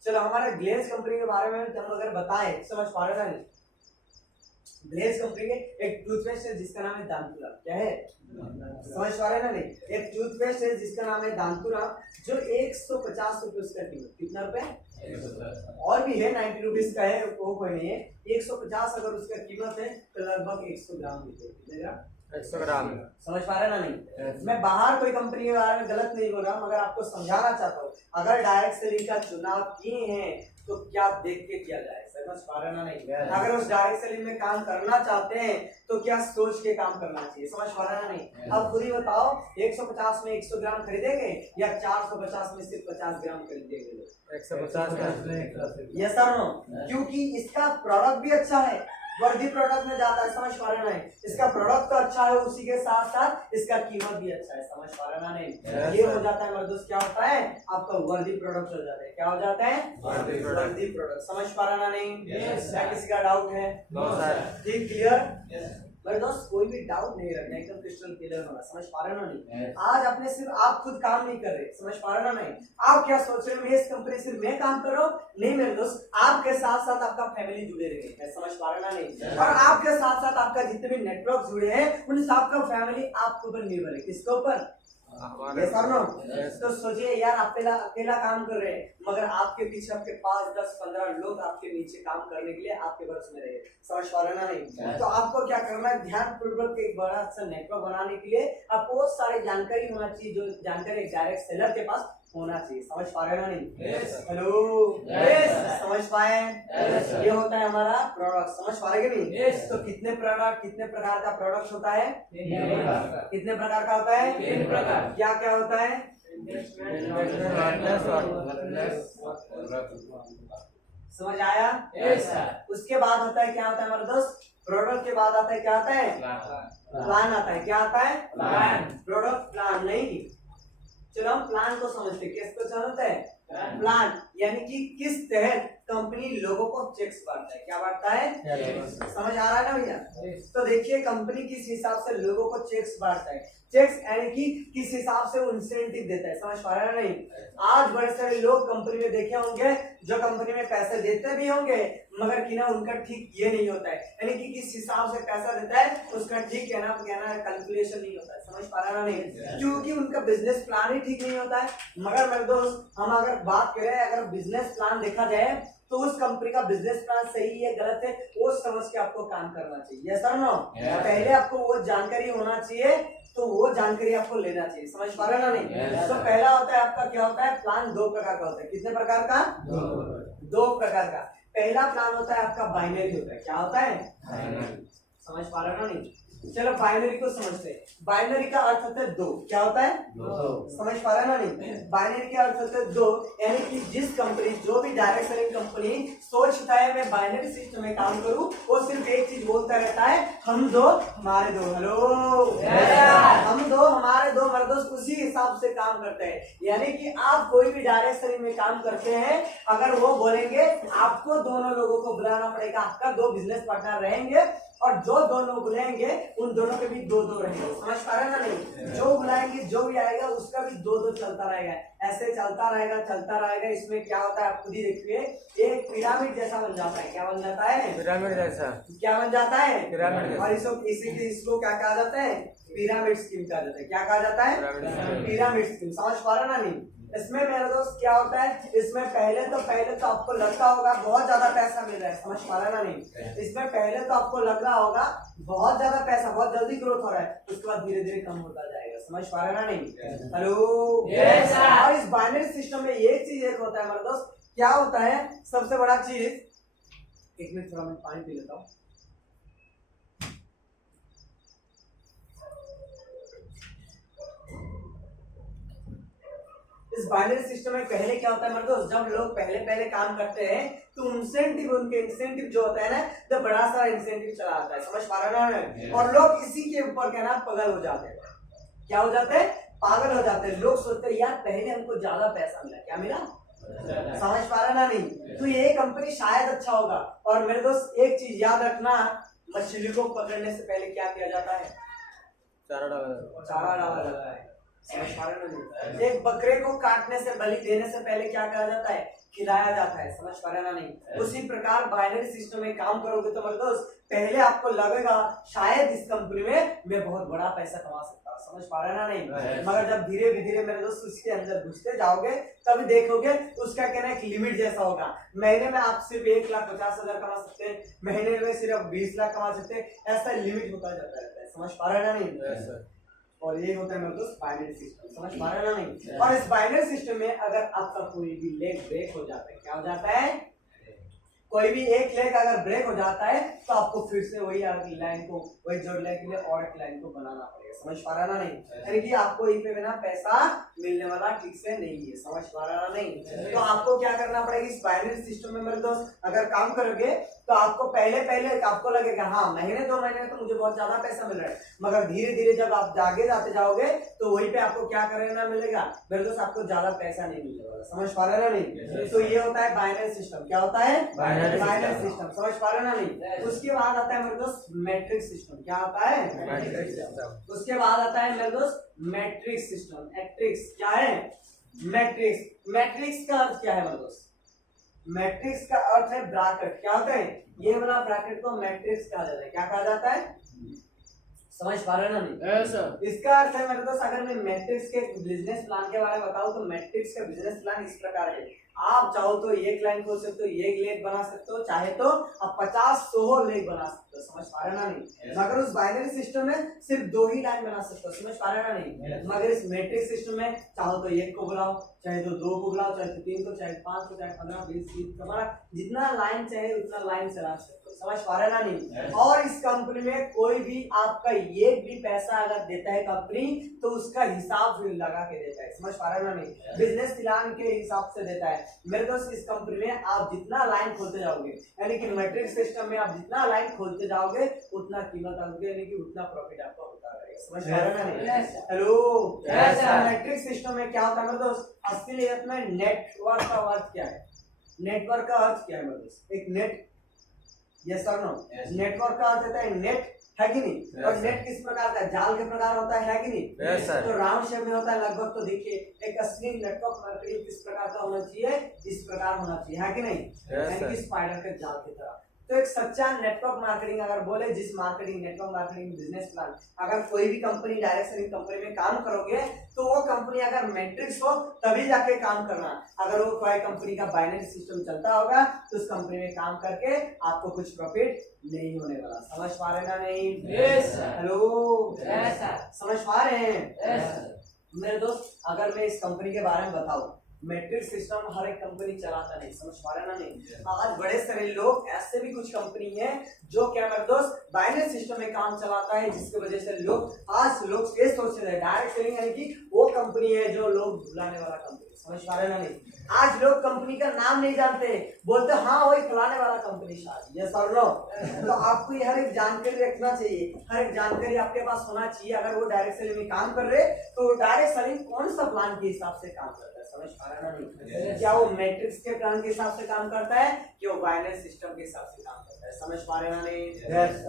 चलो हमारा ग्लेज कंपनी के बारे में हम अगर बताएं, समझ पा रहे ना नहीं? ग्लेज कंपनी के एक टूथपेस्ट है जिसका नाम है दांतुरा। क्या है? समझ पा रहे ना नहीं? एक टूथपेस्ट है जिसका नाम है दांतुरा, जो 150 रुपए उसका कीमत। कितना रुपए? और भी है 90 रुपीज का है, वो कोई नहीं है। 150 अगर उसका कीमत है तो लगभग 100 ग्राम मिलते हैं। कितने ग्राम? 100 ग्राम। समझ पा रहे ना नहीं? मैं बाहर कोई कंपनी के बारे में गलत नहीं बोल रहा, मगर आपको समझाना चाहता हूँ, अगर डायरेक्ट सेलिंग का चुनाव किए हैं तो क्या देख के किया जाए। समझ पा रहे ना नहीं? अगर उस डायरेक्ट सेलिंग में काम करना चाहते हैं तो क्या सोच के काम करना चाहिए। समझ पा रहे ना नहीं? अब खुद ही बताओ, 150 में 100 ग्राम खरीदेंगे या 450 में सिर्फ 50 ग्राम खरीदेंगे? 150। Yes sir no? क्योंकि इसका प्रोडक्ट भी अच्छा है, वर्दी प्रोडक्ट में जाता है। समझ पा रहे नहीं? इसका प्रोडक्ट तो अच्छा है, उसी के साथ साथ इसका कीमत भी अच्छा है। समझ पा रहे नहीं? ये हो जाता है मेरे दोस्त, क्या होता है आपका वर्दी प्रोडक्ट हो जाता है। क्या हो जाता है? वर्दी प्रोडक्ट। समझ पा रहा नहीं? क्या किसी का डाउट है? ठीक, क्लियर मेरे दोस्त? कोई भी डाउट नहीं रखना, एकदम क्रिस्टल क्लियर होना। समझ पा रहे ना नहीं? आज अपने सिर्फ आप खुद काम नहीं कर रहे। समझ पा रहे ना नहीं? आप क्या सोच रहे हो, इस कंपनी सिर्फ मैं काम कर रहा हूँ? नहीं मेरे दोस्त, आपके साथ साथ आपका फैमिली जुड़े रहे। समझ पा रहे ना नहीं? और आपके साथ साथ आपका जितने भी नेटवर्क जुड़े हैं उन सबका फैमिली आपके ऊपर निर्भर है। किसके ऊपर? तो सोचिए यार, आप अकेला काम कर रहे हैं मगर आपके पीछे आपके 5, 10, 15 लोग आपके नीचे काम करने के लिए आपके भरोसे में रहे। समझ पा रहे ना नहीं? तो आपको क्या करना है, ध्यान पूर्वक एक बड़ा अच्छा नेटवर्क बनाने के लिए आपको बहुत सारी जानकारी होना चाहिए, जो जानकारी एक डायरेक्ट सेलर के पास होना चाहिए। समझ पा रहे ना नहीं? हेलो, समझ पाए? ये होता है हमारा प्रोडक्ट। समझ पा रहे कि नहीं? तो कितने प्रकार का प्रोडक्ट होता है? कितने प्रकार का होता है? 3 प्रकार। क्या क्या होता है? समझ आया? उसके बाद होता है क्या होता है हमारे दोस्त? प्रोडक्ट के बाद आता है क्या आता है? प्लान आता है। क्या आता है? प्लान। प्रोडक्ट प्लान नहीं। चलो हम प्लान को समझते हैं। किसको समझते हैं? प्लान, यानी कि किस तहत कंपनी लोगों को चेक्स बांटता है। क्या बांटता है? समझ आ रहा है ना भैया? तो देखिए कंपनी किस हिसाब से लोगों को चेक्स बांटता है। चेक्स यानी कि किस हिसाब से वो इंसेंटिव देता है। समझ पा रहे हैं नहीं? आज बड़े सारे लोग कंपनी में देखे होंगे जो कंपनी में पैसे देते भी होंगे मगर कि ना उनका ठीक ये नहीं होता है, यानी कि किस हिसाब से पैसा देता है उसका ठीक है ना कैलकुलेशन नहीं होता है। समझ पा रहा नहीं? क्योंकि उनका बिजनेस प्लान ही ठीक नहीं होता है। मगर मेरे दोस्त हम अगर बात करें, अगर बिजनेस प्लान देखा जाए तो उस कंपनी का बिजनेस प्लान सही है गलत है वो समझ के आपको काम करना चाहिए। यस और नो? पहले आपको वो जानकारी होना चाहिए, तो वो जानकारी आपको लेना चाहिए। समझ पा रहे ना नहीं? तो पहला होता है आपका क्या होता है? प्लान दो प्रकार का होता है। कितने प्रकार का? दो प्रकार का। पहला प्लान होता है आपका बाइनरी होता है। क्या होता है? समझ पा रहे ना नहीं? चलो बाइनरी को समझते हैं। बाइनरी का अर्थ होता है दो। क्या होता है? समझ पा रहे ना नहीं? बाइनरी का अर्थ होता है दो, यानी कि जिस कंपनी, जो भी डायरेक्ट सेलिंग कंपनी सोचता है मैं बाइनरी सिस्टम में काम करूं, वो सिर्फ एक चीज बोलता रहता है, हम दो हमारे दो। हेलो, हम दो हमारे दो मर्द उसी हिसाब से काम करते हैं। यानी कि आप कोई भी डायरेक्ट सेलिंग में काम करते हैं, अगर वो बोलेंगे आपको दोनों लोगों को बुलाना पड़ेगा। आपका दो बिजनेस पार्टनर रहेंगे और जो दोनों बुलाएंगे उन दोनों के भी दो दो रहेंगे। समझ पा रहे ना नहीं? जो बुलाएंगे जो भी आएगा उसका भी दो दो चलता रहेगा। ऐसे चलता रहेगा। इसमें क्या होता है आप खुद ही देखिए, एक पिरामिड जैसा बन जाता है। क्या बन जाता है? पिरामिड जैसा। क्या बन जाता है? पिरामिड। और इसको क्या कहा जाता है? पिरामिड स्कीम कहा जाता है। क्या कहा जाता है? Pyramid scheme. समझ पा रहे ना नहीं? इसमें मेरे दोस्त क्या होता है, इसमें पहले तो आपको लगता होगा बहुत ज्यादा पैसा मिल रहा है। समझ पा रहे ना नहीं? इसमें पहले तो आपको लग रहा होगा बहुत ज्यादा पैसा, बहुत जल्दी ग्रोथ हो रहा है, उसके बाद धीरे धीरे कम होता जाएगा। समझ पा रहे ना नहीं? हेलो। और इस बाइनरी सिस्टम में एक चीज एक होता है मेरे दोस्त, क्या होता है सबसे बड़ा चीज, एक मिनट थोड़ा मैं पानी पी लेता हूँ। इस बाइनरी सिस्टम में पहले क्या होता है मेरे दोस्त, जब लोग पहले काम करते हैं तो उनके इंसेंटिव जो होता है ना, तो बड़ा सारा इंसेंटिव चला आता है। समझ पा रहे हैं? और लोग इसी के ऊपर क्या ना पागल हो जाते हैं। क्या हो जाते हैं? पागल हो जाते हैं। लोग सोचते हैं यार पहले हमको ज्यादा पैसा मिला। क्या मिला? समझ पा रहे ना नहीं? तो ये कंपनी शायद अच्छा होगा। और मेरे दोस्त एक चीज याद रखना, मछली को पकड़ने से पहले क्या किया जाता है? चारा डाला जाता है। एक बकरे को काटने से, बलि देने से पहले क्या कहा जाता है? खिलाया जाता है। समझ पा रहे ना नहीं? उसी प्रकार बाइनरी सिस्टम में काम करोगे तो मेरे दोस्त पहले आपको लगेगा शायद इस कंपनी में मैं बहुत बड़ा पैसा कमा सकता हूँ। समझ पा रहे ना नहीं? मगर जब धीरे धीरे मेरे दोस्त उसके अंदर घुसते जाओगे तभी देखोगे उसका कहना एक लिमिट जैसा होगा। महीने में आप सिर्फ 1,50,000 कमा सकते हैं, महीने में सिर्फ 20 लाख कमा सकते हैं, ऐसा लिमिट होता जाता रहता है। समझ पा रहे ना नहीं? और ये होता है मेरे दोस्त बाइनरी सिस्टम। समझ पा रहे ना नहीं? और इस बाइनरी सिस्टम में अगर आपका कोई भी लेग ब्रेक हो जाता है, क्या हो जाता है? कोई भी एक लेग अगर ब्रेक हो जाता है तो आपको फिर से वही लाइन को, वही जोड़ने के लिए और एक लाइन को बनाना पड़ेगा। समझ पा रहा ना नहीं? यानी कि आपको इस पे बिना पैसा मिलने वाला ठीक से नहीं है। समझ पा रहा नहीं? तो आपको क्या करना पड़ेगा इस बाइनरी सिस्टम में मेरे दोस्त, अगर काम करोगे तो आपको पहले आपको लगेगा हाँ महीने 2 महीने तो मुझे बहुत ज्यादा पैसा मिल रहा है, मगर धीरे धीरे जब आप आगे जाते जाओगे तो वहीं पे आपको क्या करना मिलेगा मेरे दोस्त? आपको ज्यादा पैसा नहीं मिलने वाला। समझ पा रहे ना नहीं? तो ये होता है बाइनरी सिस्टम। क्या होता है? Binary system. समझ पा रहे ना नहीं? उसके बाद आता है मेरे दोस्त मैट्रिक्स सिस्टम। क्या आता है? उसके बाद आता है मेरे दोस्त मैट्रिक्स सिस्टम। मैट्रिक्स क्या है? मैट्रिक्स का अर्थ क्या है मेरे दोस्त? मैट्रिक्स का अर्थ है ब्रैकेट। क्या होता है? ये वाला ब्रैकेट को मैट्रिक्स कहा जाता है। क्या कहा जाता है? समझ पा रहे ना नहीं? इसका अर्थ है मेरे दोस्त, अगर मैं मैट्रिक्स के बिजनेस प्लान के बारे में बताऊं तो मैट्रिक्स का बिजनेस प्लान इस प्रकार है। आप चाहो तो एक लाइन खोल सकते हो, एक लेग बना सकते हो, चाहे तो आप 50-100 लेग बना सकते हो। समझ पा रहे ना नहीं? मगर उस बाइनरी सिस्टम में सिर्फ 2 ही लाइन बना सकते हो। समझ पा रहे ना नहीं? मगर इस मैट्रिक्स सिस्टम में चाहो तो 1 को बुलाओ, चाहे तो 2 को बुलाओ, चाहे तो 3 को, चाहे 5 को, चाहे 15, 20, 30, तुम्हारा जितना लाइन चाहे उतना लाइन चला सकते हो। समझ पा रहे ना नहीं? और इस कंपनी में कोई भी आपका एक भी पैसा अगर देता है कंपनी तो उसका हिसाब लगा के देता है। समझ पा रहे ना नहीं? बिजनेस प्लान के हिसाब से देता है। मेरे दोस्त इस कंपनी में आप जितना लाइन खोलते जाओगे, यानी कि मैट्रिक्स सिस्टम में आप जितना लाइन खोलते जाओगे उतना कीमत आओगे, यानी कि उतना प्रॉफिट आपको होता रहेगा। समझ पा रहे हैं ना? हेलो, मैट्रिक्स सिस्टम में क्या होता है मेरे दोस्त? असलियत में नेटवर्क का अर्थ क्या है? नेटवर्क का अर्थ क्या है मेरे दोस्त? एक नेट, यस और नो? नेटवर्क का अर्थ होता है नेट, है कि नहीं? और नेट किस प्रकार का? जाल के प्रकार होता है कि नहीं? Yes, sir. तो राउंड शेप में होता है लगभग। तो देखिए एक असली नेटवर्क मार्केटिंग किस प्रकार का होना चाहिए? इस प्रकार होना चाहिए, है कि नहीं? Yes, यानी कि स्पाइडर के जाल की तरह। तो एक सच्चा नेटवर्क मार्केटिंग अगर बोले, जिस marketing network marketing business plan, अगर कोई भी कंपनी डायरेक्ट सेलिंग कंपनी में काम करोगे तो वो कंपनी अगर मैट्रिक्स हो तभी जाके काम करना। अगर वो कोई कंपनी का बाइनरी सिस्टम चलता होगा तो उस कंपनी में काम करके आपको कुछ प्रॉफिट नहीं होने वाला। समझ पा रहे ना? नहीं? Yes, sir. Hello, Yes, sir. समझ पा रहे हैं? Yes, sir. मेरे दोस्त अगर मैं इस कंपनी के बारे में बताऊं, मैट्रिक्स सिस्टम हर एक कंपनी चलाता नहीं। समझ पा रहे ना? नहीं। आज बड़े सारे लोग, ऐसे भी कुछ कंपनी है जो क्या मेरे दोस्त बाइनरी सिस्टम में काम चलाता है, जिसकी वजह से लोग आज लोग ये सोच रहे हैं डायरेक्ट सेलिंग यानी कि वो कंपनी है जो लोग भुलाने वाला कंपनी। समझ पा रहे ना? नहीं। आज लोग कंपनी का नाम नहीं जानते, बोलते हाँ वही फलाने वाला कंपनी शायद, यस और नो? तो आपको ये हर एक जानकारी रखना चाहिए, हर एक जानकारी आपके पास होना चाहिए। अगर वो डायरेक्ट सेलिंग में काम कर रहे तो डायरेक्ट सेलिंग कौन सा प्लान के हिसाब से काम करता है? समझ पा रहे ना? नहीं। क्या वो मैट्रिक्स के प्लान के हिसाब से काम करता है कि वो बाइनरी सिस्टम के हिसाब से काम करता है? समझ पा रहे ना? नहीं।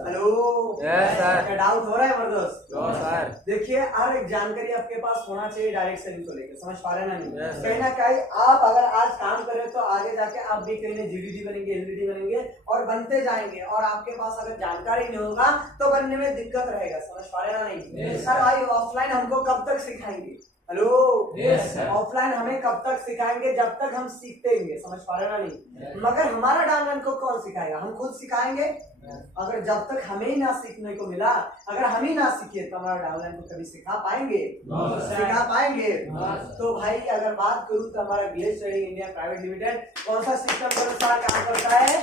हेलो, क्या डाउट हो रहा है मेरे दोस्त? देखिए हर एक जानकारी आपके पास होना चाहिए डायरेक्ट सेलिंग को लेकर। समझ पा रहे ना? नहीं। कहीं ना कहीं आप अगर आज काम करें तो आगे जाके आप भी कहीं जीडीडी बनेंगे, एलडीडी बनेंगे और बनते जाएंगे। और आपके पास अगर जानकारी नहीं होगा तो बनने में दिक्कत रहेगा। समझ पा रहे ना? नहीं। सर भाई ऑफलाइन हमको कब तक सिखाएंगे? हेलो, ऑफलाइन हमें कब तक सिखाएंगे? जब तक हम सीखते रहेंगे। समझ पा रहे ना? नहीं। मगर हमारा डाउनलाइन को कौन सिखाएगा? हम खुद सिखाएंगे। अगर जब तक हमें ही ना सीखने को मिला, अगर हम ही ना सीखे तो हमारा डाउनलाइन को कभी सिखा पाएंगे? सिखा पाएंगे? तो भाई अगर बात करूं तो हमारा glaze trading India private limited कौन सा सिस्टम के अनुसार काम करता है?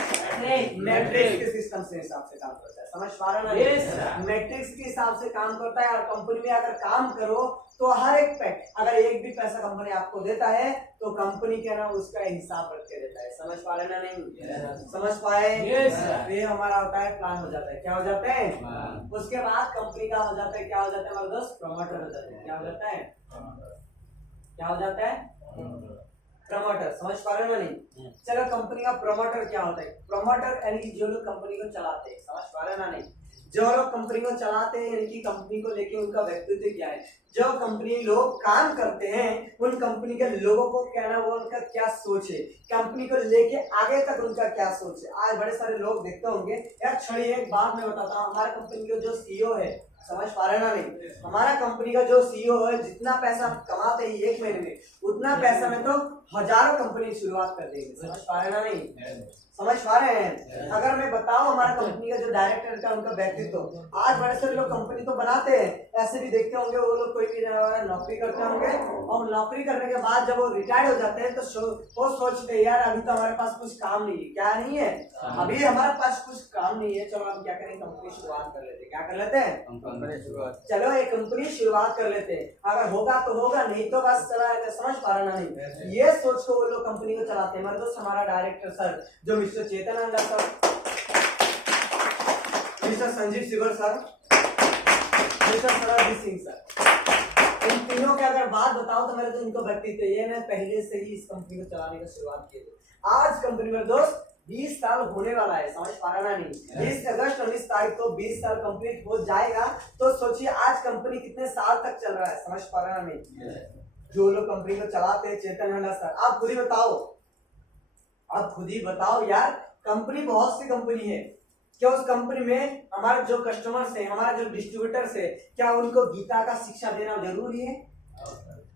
मैट्रिक्स के सिस्टम से हिसाब से काम करता है। समझ पा रहे ना? मैट्रिक्स के हिसाब से काम करता है। और कंपनी में अगर काम करो तो हर एक पैक, अगर एक भी पैसा कंपनी आपको देता है तो कंपनी के ना उसका हिसाब रख के देता है। समझ पा रहे ना? नहीं। समझ पाए? ये हमारा होता है प्लान हो जाता है। क्या हो जाता है? उसके बाद कंपनी का हो जाता है, क्या हो जाता है हमारे दोस्त? प्रमोटर हो जाता है। क्या हो जाता है? क्या हो जाता है? प्रमोटर। समझ पा रहे ना? नहीं। चलो कंपनी का प्रमोटर क्या होता है? प्रमोटर यानी कि जो लोग कंपनी को चलाते हैं। समझ पा रहे ना? नहीं। जो लोग कंपनी को चलाते हैं यानी कि कंपनी को लेके उनका व्यक्तित्व क्या है, जो कंपनी लोग काम करते हैं उन कंपनी के लोगों को क्या ना वो उनका क्या सोच है, कंपनी को लेके आगे तक उनका क्या सोच है। आज बड़े सारे लोग देखते होंगे यार, छोड़िए एक बात मैं बताता हूँ, हमारा कंपनी का जो सीईओ है, समझ पा रहे ना? नहीं। हमारा कंपनी का जो सीईओ है जितना पैसा कमाते हैं एक महीने में, उतना पैसा में तो हजारों कंपनी शुरुआत कर देंगे। समझ पा रहे ना? नहीं। समझ पा रहे हैं? अगर मैं बताऊं हमारा कंपनी का जो डायरेक्टर का उनका व्यक्तित्व, आज बड़े सारे लोग कंपनी तो बनाते हैं, ऐसे भी देखते होंगे वो लोग कोई भी नौकरी करते होंगे और नौकरी करने के बाद जब वो रिटायर्ड हो जाते हैं तो वो सोचते हैं यार अभी तो हमारे पास कुछ काम नहीं है। क्या नहीं है? अभी हमारे पास कुछ काम नहीं है, चलो हम क्या करें, कंपनी शुरुआत कर लेते हैं। क्या कर लेते हैं? चलो एक कंपनी शुरुआत कर लेते हैं, अगर होगा तो होगा, नहीं तो बस चला। समझ पा रहे ना? नहीं। ये सोच को वो लोग कंपनी को चलाते हैं। मेरे दोस्त हमारा डायरेक्टर सर जो मिस्टर चेतन अंडा सर, मिस्टर संजीव सिवर sir, mister Sardar Singh sir, इन तीनों के अगर बात बताओ तो मेरे तो इनको व्यक्तित्व ये मैं पहले से ही इस कंपनी को चलाने की शुरुआत की थी। आज कंपनी में दोस्त 20 साल होने वाला है। समझ पा रहा ना? नहीं। 20 अगस्त 19 तारीख को 20 साल कंप्लीट हो जाएगा। तो सोचिए आज कंपनी कितने साल तक चल रहा है। समझ पा रहा ना? नहीं। जो लोग कंपनी को चलाते हैं, चेतन अंडा सर, आप खुद ही बताओ, आप खुद ही बताओ यार, कंपनी बहुत सी कंपनी है, क्या उस कंपनी में हमारे जो कस्टमर्स हैं, हमारा जो डिस्ट्रीब्यूटर्स है, क्या उनको गीता का शिक्षा देना जरूरी है?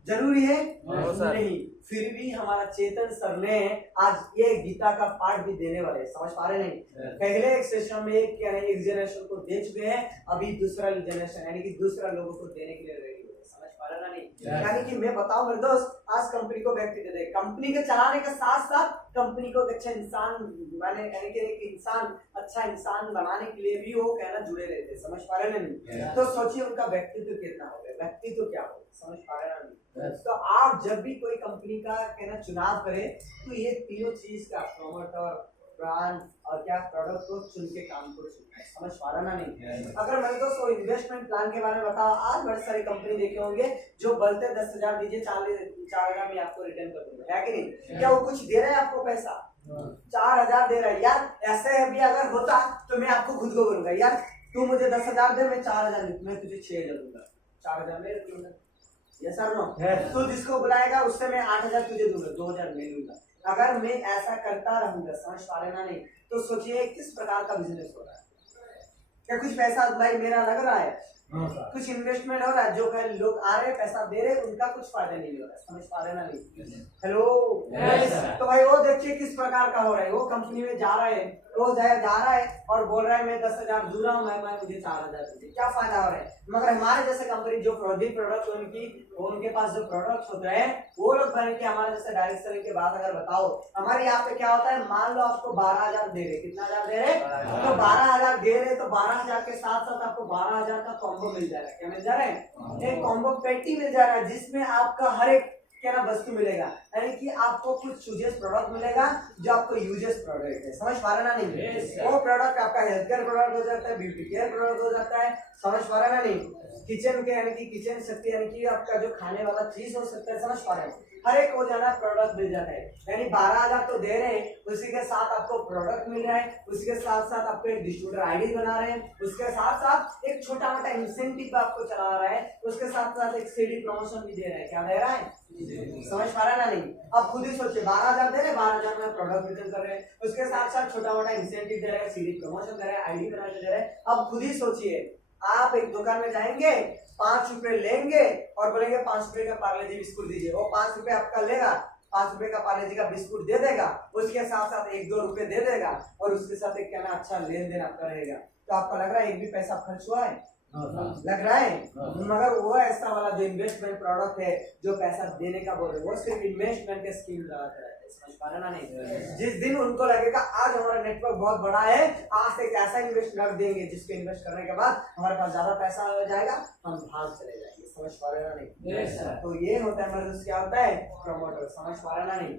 जरूरी है? नहीं। फिर भी हमारा चेतन सर ने आज ये गीता का पाठ भी देने वाले। समझ पा रहे? नहीं। पहले एक सेशन में एक जनरेशन को दे चुके हैं, अभी दूसरा जनरेशन यानी कि दूसरा लोगों को देने के लिए रेडी हो। समझ पा रहे ना? नहीं। यानी कि मैं बताऊं मेरे दोस्त, आज कंपनी को व्यक्ति दे दे, कंपनी के चलाने के साथ साथ कंपनी को एक अच्छा इंसान माने यानी कि एक इंसान अच्छा इंसान बनाने के लिए भी वो कहना जुड़े रहते हैं, समझ पा रहे हैं नहीं? तो सोचिए उनका व्यक्तित्व कितना हो गया, व्यक्तित्व क्या हो, समझ पा रहे हैं नहीं? तो आप जब भी कोई कंपनी का कहना चुनाव करें तो ये तीनों चीज का प्रमोटर, ब्रांड और क्या प्रोडक्ट को चुन के काम को चुनना है, समझ पा रहा नहीं? अगर मैं दोस्तों इन्वेस्टमेंट प्लान के बारे में बताओ, आज बहुत सारी कंपनी देखे होंगे जो बोलते 10,000 दीजिए 4,000 में आपको रिटर्न कर दूंगा, है कि नहीं? क्या वो कुछ दे रहे हैं आपको पैसा? 4,000 दे रहा है यार। ऐसे भी अगर होता तो मैं आपको खुद को बोलूंगा यार तू मुझे 10,000 दे, मैं 4,000 मैं तुझे 6,000 दूंगा, 4,000 मैं दूंगा, यस सर नो? तू जिसको बुलाएगा उससे मैं 8,000 तुझे दूंगा, 2,000 मैं दूंगा। अगर मैं ऐसा करता रहूंगा, समझ पा रहे ना नहीं? तो सोचिए किस प्रकार का बिजनेस हो रहा है। क्या कुछ पैसा भाई मेरा लग रहा है? कुछ इन्वेस्टमेंट हो रहा है, जो लोग आ रहे हैं पैसा दे रहे उनका कुछ फायदा नहीं हो रहा है, समझ पा रहे ना नहीं? हेलो तो भाई वो देखिए किस प्रकार का हो रहा है। वो कंपनी में जा रहा है, वो जा रहा है और बोल रहा है मैं 10,000 दू रहा हूँ, मैं मुझे 4,000 दीजिए, क्या फायदा हो रहा है? मगर हमारे जैसे कंपनी जो प्रोडक्ट उनके पास जो प्रोडक्ट्स होते हैं वो लोग बने कि हमारे जैसे डायरेक्ट सेलिंग के बाद अगर बताओ हमारे यहाँ पे क्या होता है, मान लो आपको 12,000 दे रहे, कितना हजार दे रहे? तो 12,000 दे रहे तो 12,000 के साथ साथ आपको 12,000 का कॉम्बो मिल जाएगा। क्या मिल जा रहा है? एक कॉम्बो पेटी मिल जा रहा है जिसमें आपका हर एक क्या ना वस्तु मिलेगा, यानी कि आपको कुछ यूजेस प्रोडक्ट मिलेगा जो आपको यूजेस प्रोडक्ट है, समझ पा रहे ना नहीं? वो प्रोडक्ट आपका हेल्थ केयर प्रोडक्ट हो जाता है, ब्यूटी केयर प्रोडक्ट हो जाता है, समझ पा रहे ना नहीं? किचन के यानी कि किचन शक्ति यानी कि आपका जो खाने वाला चीज हो सकता है, समझ पा रहे हैं? हर एक हो जाना प्रोडक्ट मिल जाता है, यानी 12,000 तो दे रहे हैं, उसी के साथ आपको प्रोडक्ट मिल रहा है, उसके साथ साथ आपको एक डिस्ट्रीब्यूटर आईडी बना रहे हैं, उसके साथ साथ एक छोटा मोटा इंसेंटिव आपको चला रहा है, उसके साथ साथ एक सीडी प्रमोशन भी दे रहा है। क्या दे रहा है? समझ पा रहा है ना नहीं? अब खुद ही सोचिए 12,000 दे रहे, 12,000 में प्रोडक्ट रिटर्न कर रहे हैं, उसके साथ साथ छोटा मोटा इंसेंटिव दे रहे हैं, सीडी प्रमोशन दे रहे हैं, आईडी बना के दे रहे हैं। अब खुद ही सोचिए आप एक दुकान में जाएंगे, 5 रुपए लेंगे और बोलेंगे 5 रुपए का पार्ले जी बिस्कुट दीजिए, वो 5 रुपए आपका लेगा, 5 रुपए का पार्ले जी का बिस्कुट दे देगा, उसके साथ साथ 1-2 रुपए दे देगा और उसके साथ एक क्या ना अच्छा लेन देन आपका रहेगा। तो आपको लग रहा है एक भी पैसा खर्च हुआ है? लग रहा है? मगर वो ऐसा वाला जो इन्वेस्टमेंट प्रोडक्ट है जो पैसा देने का बोल रहे वो सिर्फ इन्वेस्टमेंट के स्कीम लगाता है, समझ पा रहे ना नहीं? जिस दिन उनको लगेगा आज हमारा नेटवर्क बहुत बड़ा है, आज एक ऐसा इन्वेस्ट कर देंगे जिसको इन्वेस्ट करने के बाद हमारे पास ज्यादा पैसा आ जाएगा, हम भाग चले जाएंगे, समझ पा रहे ना नहीं? तो ये होता है हमारे क्या होता है प्रमोटर, समझ पा रहे ना नहीं?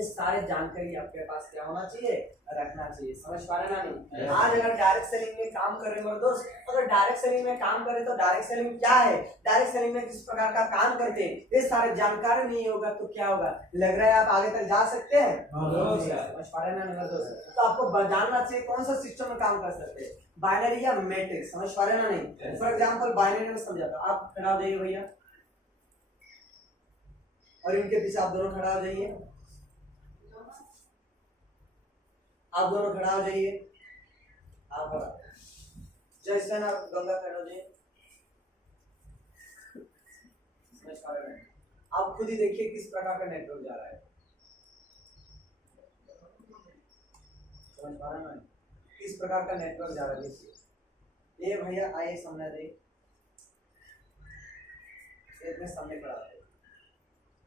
इस सारे जानकारी आपके पास क्या होना चाहिए, रखना चाहिए, समझ पा रहे ना नहीं? आज अगर डायरेक्ट सेलिंग में काम कर रहे हैं दोस्त, अगर डायरेक्ट सेलिंग में काम करें तो डायरेक्ट सेलिंग क्या है, डायरेक्ट सेलिंग में किस प्रकार का काम करते हैं, ये सारे जानकारी नहीं होगा तो क्या होगा? लग रहा है आप आगे तक जा सकते हैं? समझ पा रहे ना नहीं दोस्त? तो आपको जानना चाहिए कौन सा सिस्टम में काम कर सकते हैं, बाइनरी या मैट्रिक्स, समझ पा रहे ना नहीं? फॉर एग्जाम्पल बाइनरी में समझाता हूं, आप खड़ा हो जाइए भैया और इनके पीछे आप दोनों खड़ा हो जाइए, आप दोनों खड़ा हो जाइए, आप खड़ा जैसे ना गंगा खड़ा हो जाइए, समझ पा रहे हैं? आप खुद ही देखिए किस प्रकार का नेटवर्क जा रहा है, समझ पा रहे हैं? किस प्रकार का नेटवर्क जा रहा है। देखिए ये भैया आइए सामने दे, इतने सामने खड़ा है,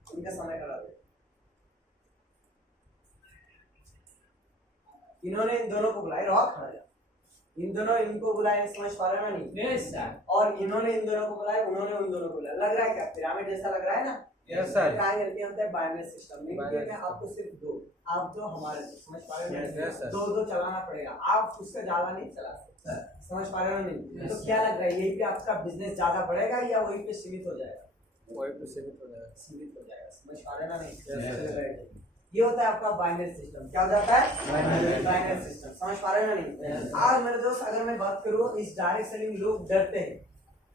उनके सामने खड़ा है, इन्होंने इन दोनों को बुलाया, रॉक खड़ा है, इन दोनों इनको बुलाए, समझ पा रहे ना नहीं? Yes sir. और इन्होंने इन दोनों को बुलाया, उन्होंने उन दोनों को बुलाया, लग रहा है क्या पिरामिड जैसा लग रहा है ना? Yes sir. क्या होता है बाइनरी सिस्टम में आपको सिर्फ दो, आप जो हमारे, समझ पा रहे हो? दो चलाना पड़ेगा, आप उससे ज्यादा नहीं चला सकते, समझ पा रहे हो नहीं? तो क्या लग रहा है यही पे आपका बिजनेस ज्यादा बढ़ेगा या वही पे सीमित हो जाएगा? वही पे सीमित हो जाएगा, सीमित हो जाएगा, समझ पा रहे ना नहीं? ये होता है आपका बाइनरी सिस्टम। क्या हो जाता है? बाइनरी सिस्टम, समझ पा रहे हैं ना नहीं? आज मेरे दोस्त अगर मैं बात करूं इस डायरेक्ट सेलिंग, लोग डरते हैं,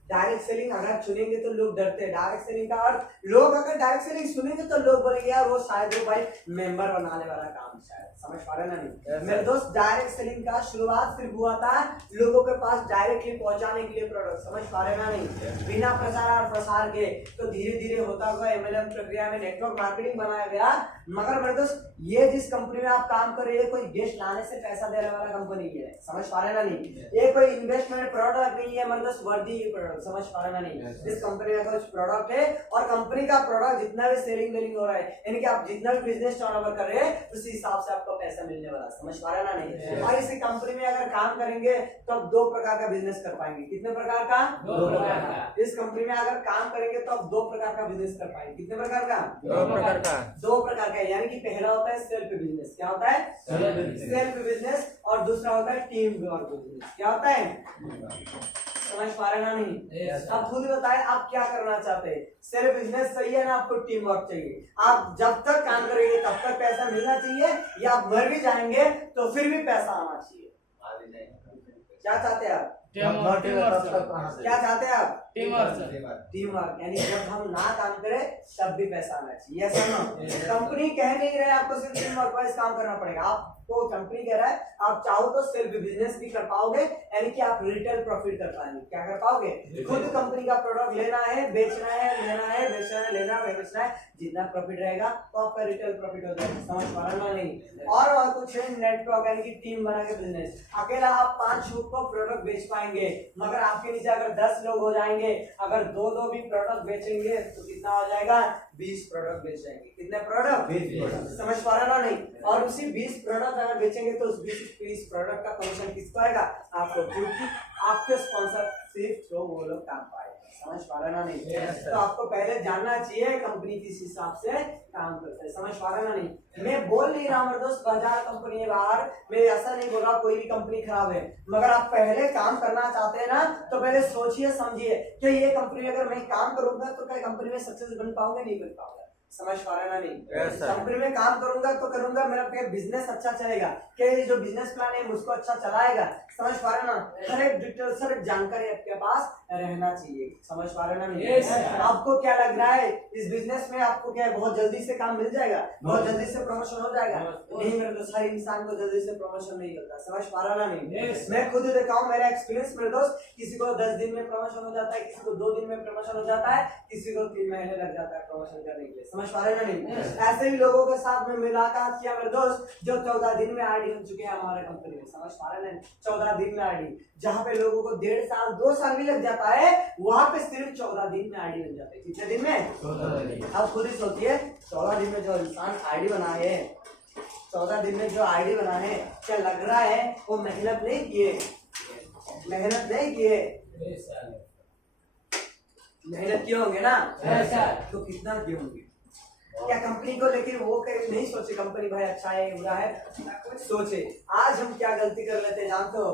डायरेक्ट सेलिंग अगर चुनेंगे तो लोग डरते हैं। डायरेक्ट सेलिंग का अर्थ, लोग अगर डायरेक्ट सेलिंग सुनेंगे तो लोग बोलेंगे यार वो शायद वो भाई मेंबर बनाने वाला काम, शायद, समझ पा रहे ना नहीं? मेरे दोस्त डायरेक्ट सेलिंग का शुरुआत सिर्फ हुआ था लोगों के पास डायरेक्टली पहुंचाने के लिए प्रोडक्ट, समझ पा रहे ना नहीं? बिना प्रचार और प्रसार के। तो धीरे धीरे होता हुआ MLM प्रक्रिया में नेटवर्क मार्केटिंग बनाया गया। मगर मेरे दोस्त ये जिस कंपनी में आप काम कर रहे हैं कोई गेस्ट लाने से पैसा देने वाला कंपनी है, समझ पा रहे ना नहीं? ये कोई इन्वेस्टमेंट प्रोडक्ट नहीं है मेरे दोस्त, वर्दी प्रोडक्ट, प्रोडक्ट, समझ पा रहे ना नहीं? इस कंपनी का कुछ प्रोडक्ट है और कंपनी का प्रोडक्ट जितना भी सेलिंग वेलिंग हो रहा है, यानी कि आप जितना भी बिजनेस टर्नओवर कर रहे हैं उसी हिसाब से आपको पैसा मिलने वाला, समझ पा रहे ना नहीं? और इसी कंपनी में अगर काम करेंगे तो आप 2 प्रकार का बिजनेस कर पाएंगे। कितने प्रकार का? 2 प्रकार का। इस कंपनी में अगर काम करेंगे तो आप 2 प्रकार का बिजनेस कर पाएंगे। कितने प्रकार का? 2 प्रकार का। 2 प्रकार का, यानी कि पहला होता है सेल्फ बिजनेस। क्या होता है? Self business. और दूसरा होता है टीम वर्क बिजनेस। क्या होता है? समझ पा रहे ना नहीं? आप खुद बताएं आप क्या करना चाहते हैं? सेल्फ बिजनेस सही है ना? आपको टीम वर्क चाहिए? आप जब तक काम करेंगे तब तक पैसा मिलना चाहिए, या आप मर भी जाएंगे तो फिर भी पैसा आना चाहिए? क्या चाहते हैं आप? क्या चाहते हैं आप? टीम वर्क, यानी जब हम ना काम करें तब भी पैसा आना चाहिए। ऐसा ना कंपनी कह नहीं रहे आपको सिर्फ टीम वर्क वाइज काम करना पड़ेगा, आपको कंपनी कह रहा है आप चाहो तो सेल्फ बिजनेस भी कर पाओगे, यानी कि आप रिटेल प्रॉफिट कर पाएंगे। क्या कर पाओगे? खुद कंपनी का प्रोडक्ट लेना है, बेचना है, लेना है, बेचना है, लेना है, बेचना है, जितना प्रॉफिट रहेगा तो आपका रिटेल प्रॉफिट हो जाएगा। समझ पा रहे ना नहीं? और कुछ है नेटवर्क, यानी कि टीम बना के बिजनेस। अकेला आप 5 लोग को प्रोडक्ट बेच पाएंगे, मगर आपके नीचे अगर 10 लोग हो जाएंगे, अगर 2-2 भी प्रोडक्ट बेचेंगे तो कितना हो जाएगा? 20 प्रोडक्ट बेच जाएंगे। कितने प्रोडक्ट? 20। समझ पा रहे ना नहीं? और उसी 20 प्रोडक्ट अगर बेचेंगे तो उस 20 प्रोडक्ट का कमीशन किसको आएगा? आपको, क्योंकि आपके स्पॉन्सर सिर्फ जो वो लोग काम पाएंगे। समझ पा रहे ना नहीं? तो आपको पहले जानना चाहिए कंपनी किस हिसाब से काम करता है। समझ पा रहे ना नहीं? मैं बोल नहीं रहा मेरे दोस्त बाजार कंपनी है बाहर, मैं ऐसा नहीं बोल रहा कोई भी कंपनी खराब है, मगर आप पहले काम करना चाहते हैं ना तो पहले सोचिए समझिए कि ये कंपनी में अगर मैं काम करूंगा तो क्या कंपनी में सक्सेस बन पाऊंगा? नहीं बन पाऊंगा। समझ पा रहे ना नहीं? कंपनी में काम करूंगा तो करूंगा, मेरा बिजनेस अच्छा चलेगा, कि जो बिजनेस प्लान है उसको अच्छा चलाएगा। समझ पा रहे ना? हर एक डिटेल, हर एक जानकारी आपके पास रहना चाहिए। समझ पा रहे ना नहीं? आपको क्या लग रहा है इस बिजनेस में आपको क्या बहुत जल्दी से काम मिल जाएगा, बहुत जल्दी से प्रमोशन हो जाएगा? नहीं मेरे दोस्त, हर इंसान को जल्दी से प्रमोशन नहीं मिलता। समझ पा रहा ना नहीं? मैं खुद देखा हूँ, मेरा एक्सपीरियंस मेरे दोस्त, किसी को 10 दिन में प्रमोशन हो जाता है, किसी को 2 दिन में प्रमोशन हो जाता है, किसी को 3 महीने लग जाता है प्रमोशन करने के लिए। समझ पा रहे ना नहीं? ऐसे ही लोगों के साथ में मुलाकात किया मेरे दोस्त, जो 14 दिन में आईडी बन चुके हैं हमारे कंपनी में। समझ पा रहे ना? 14 दिन में आईडी, जहाँ पे लोगों को 1.5 साल 2 साल भी लग जाता है, वहां पे सिर्फ 14 दिन में आईडी बन जाते हैं। कितने दिन में? 14 दिन। आप खुद ही सोचिए, 14 दिन में जो इंसान आईडी बनाए है, 14 दिन में जो आईडी बनाए है, क्या लग रहा है वो मेहनत नहीं किए? मेहनत नहीं किए? मेहनत किए होंगे ना? तो कितना किए होंगे? क्या कंपनी को लेकिन वो नहीं सोचे कंपनी भाई अच्छा है बुरा है, सोचे आज हम क्या गलती कर लेते हैं जानते हो?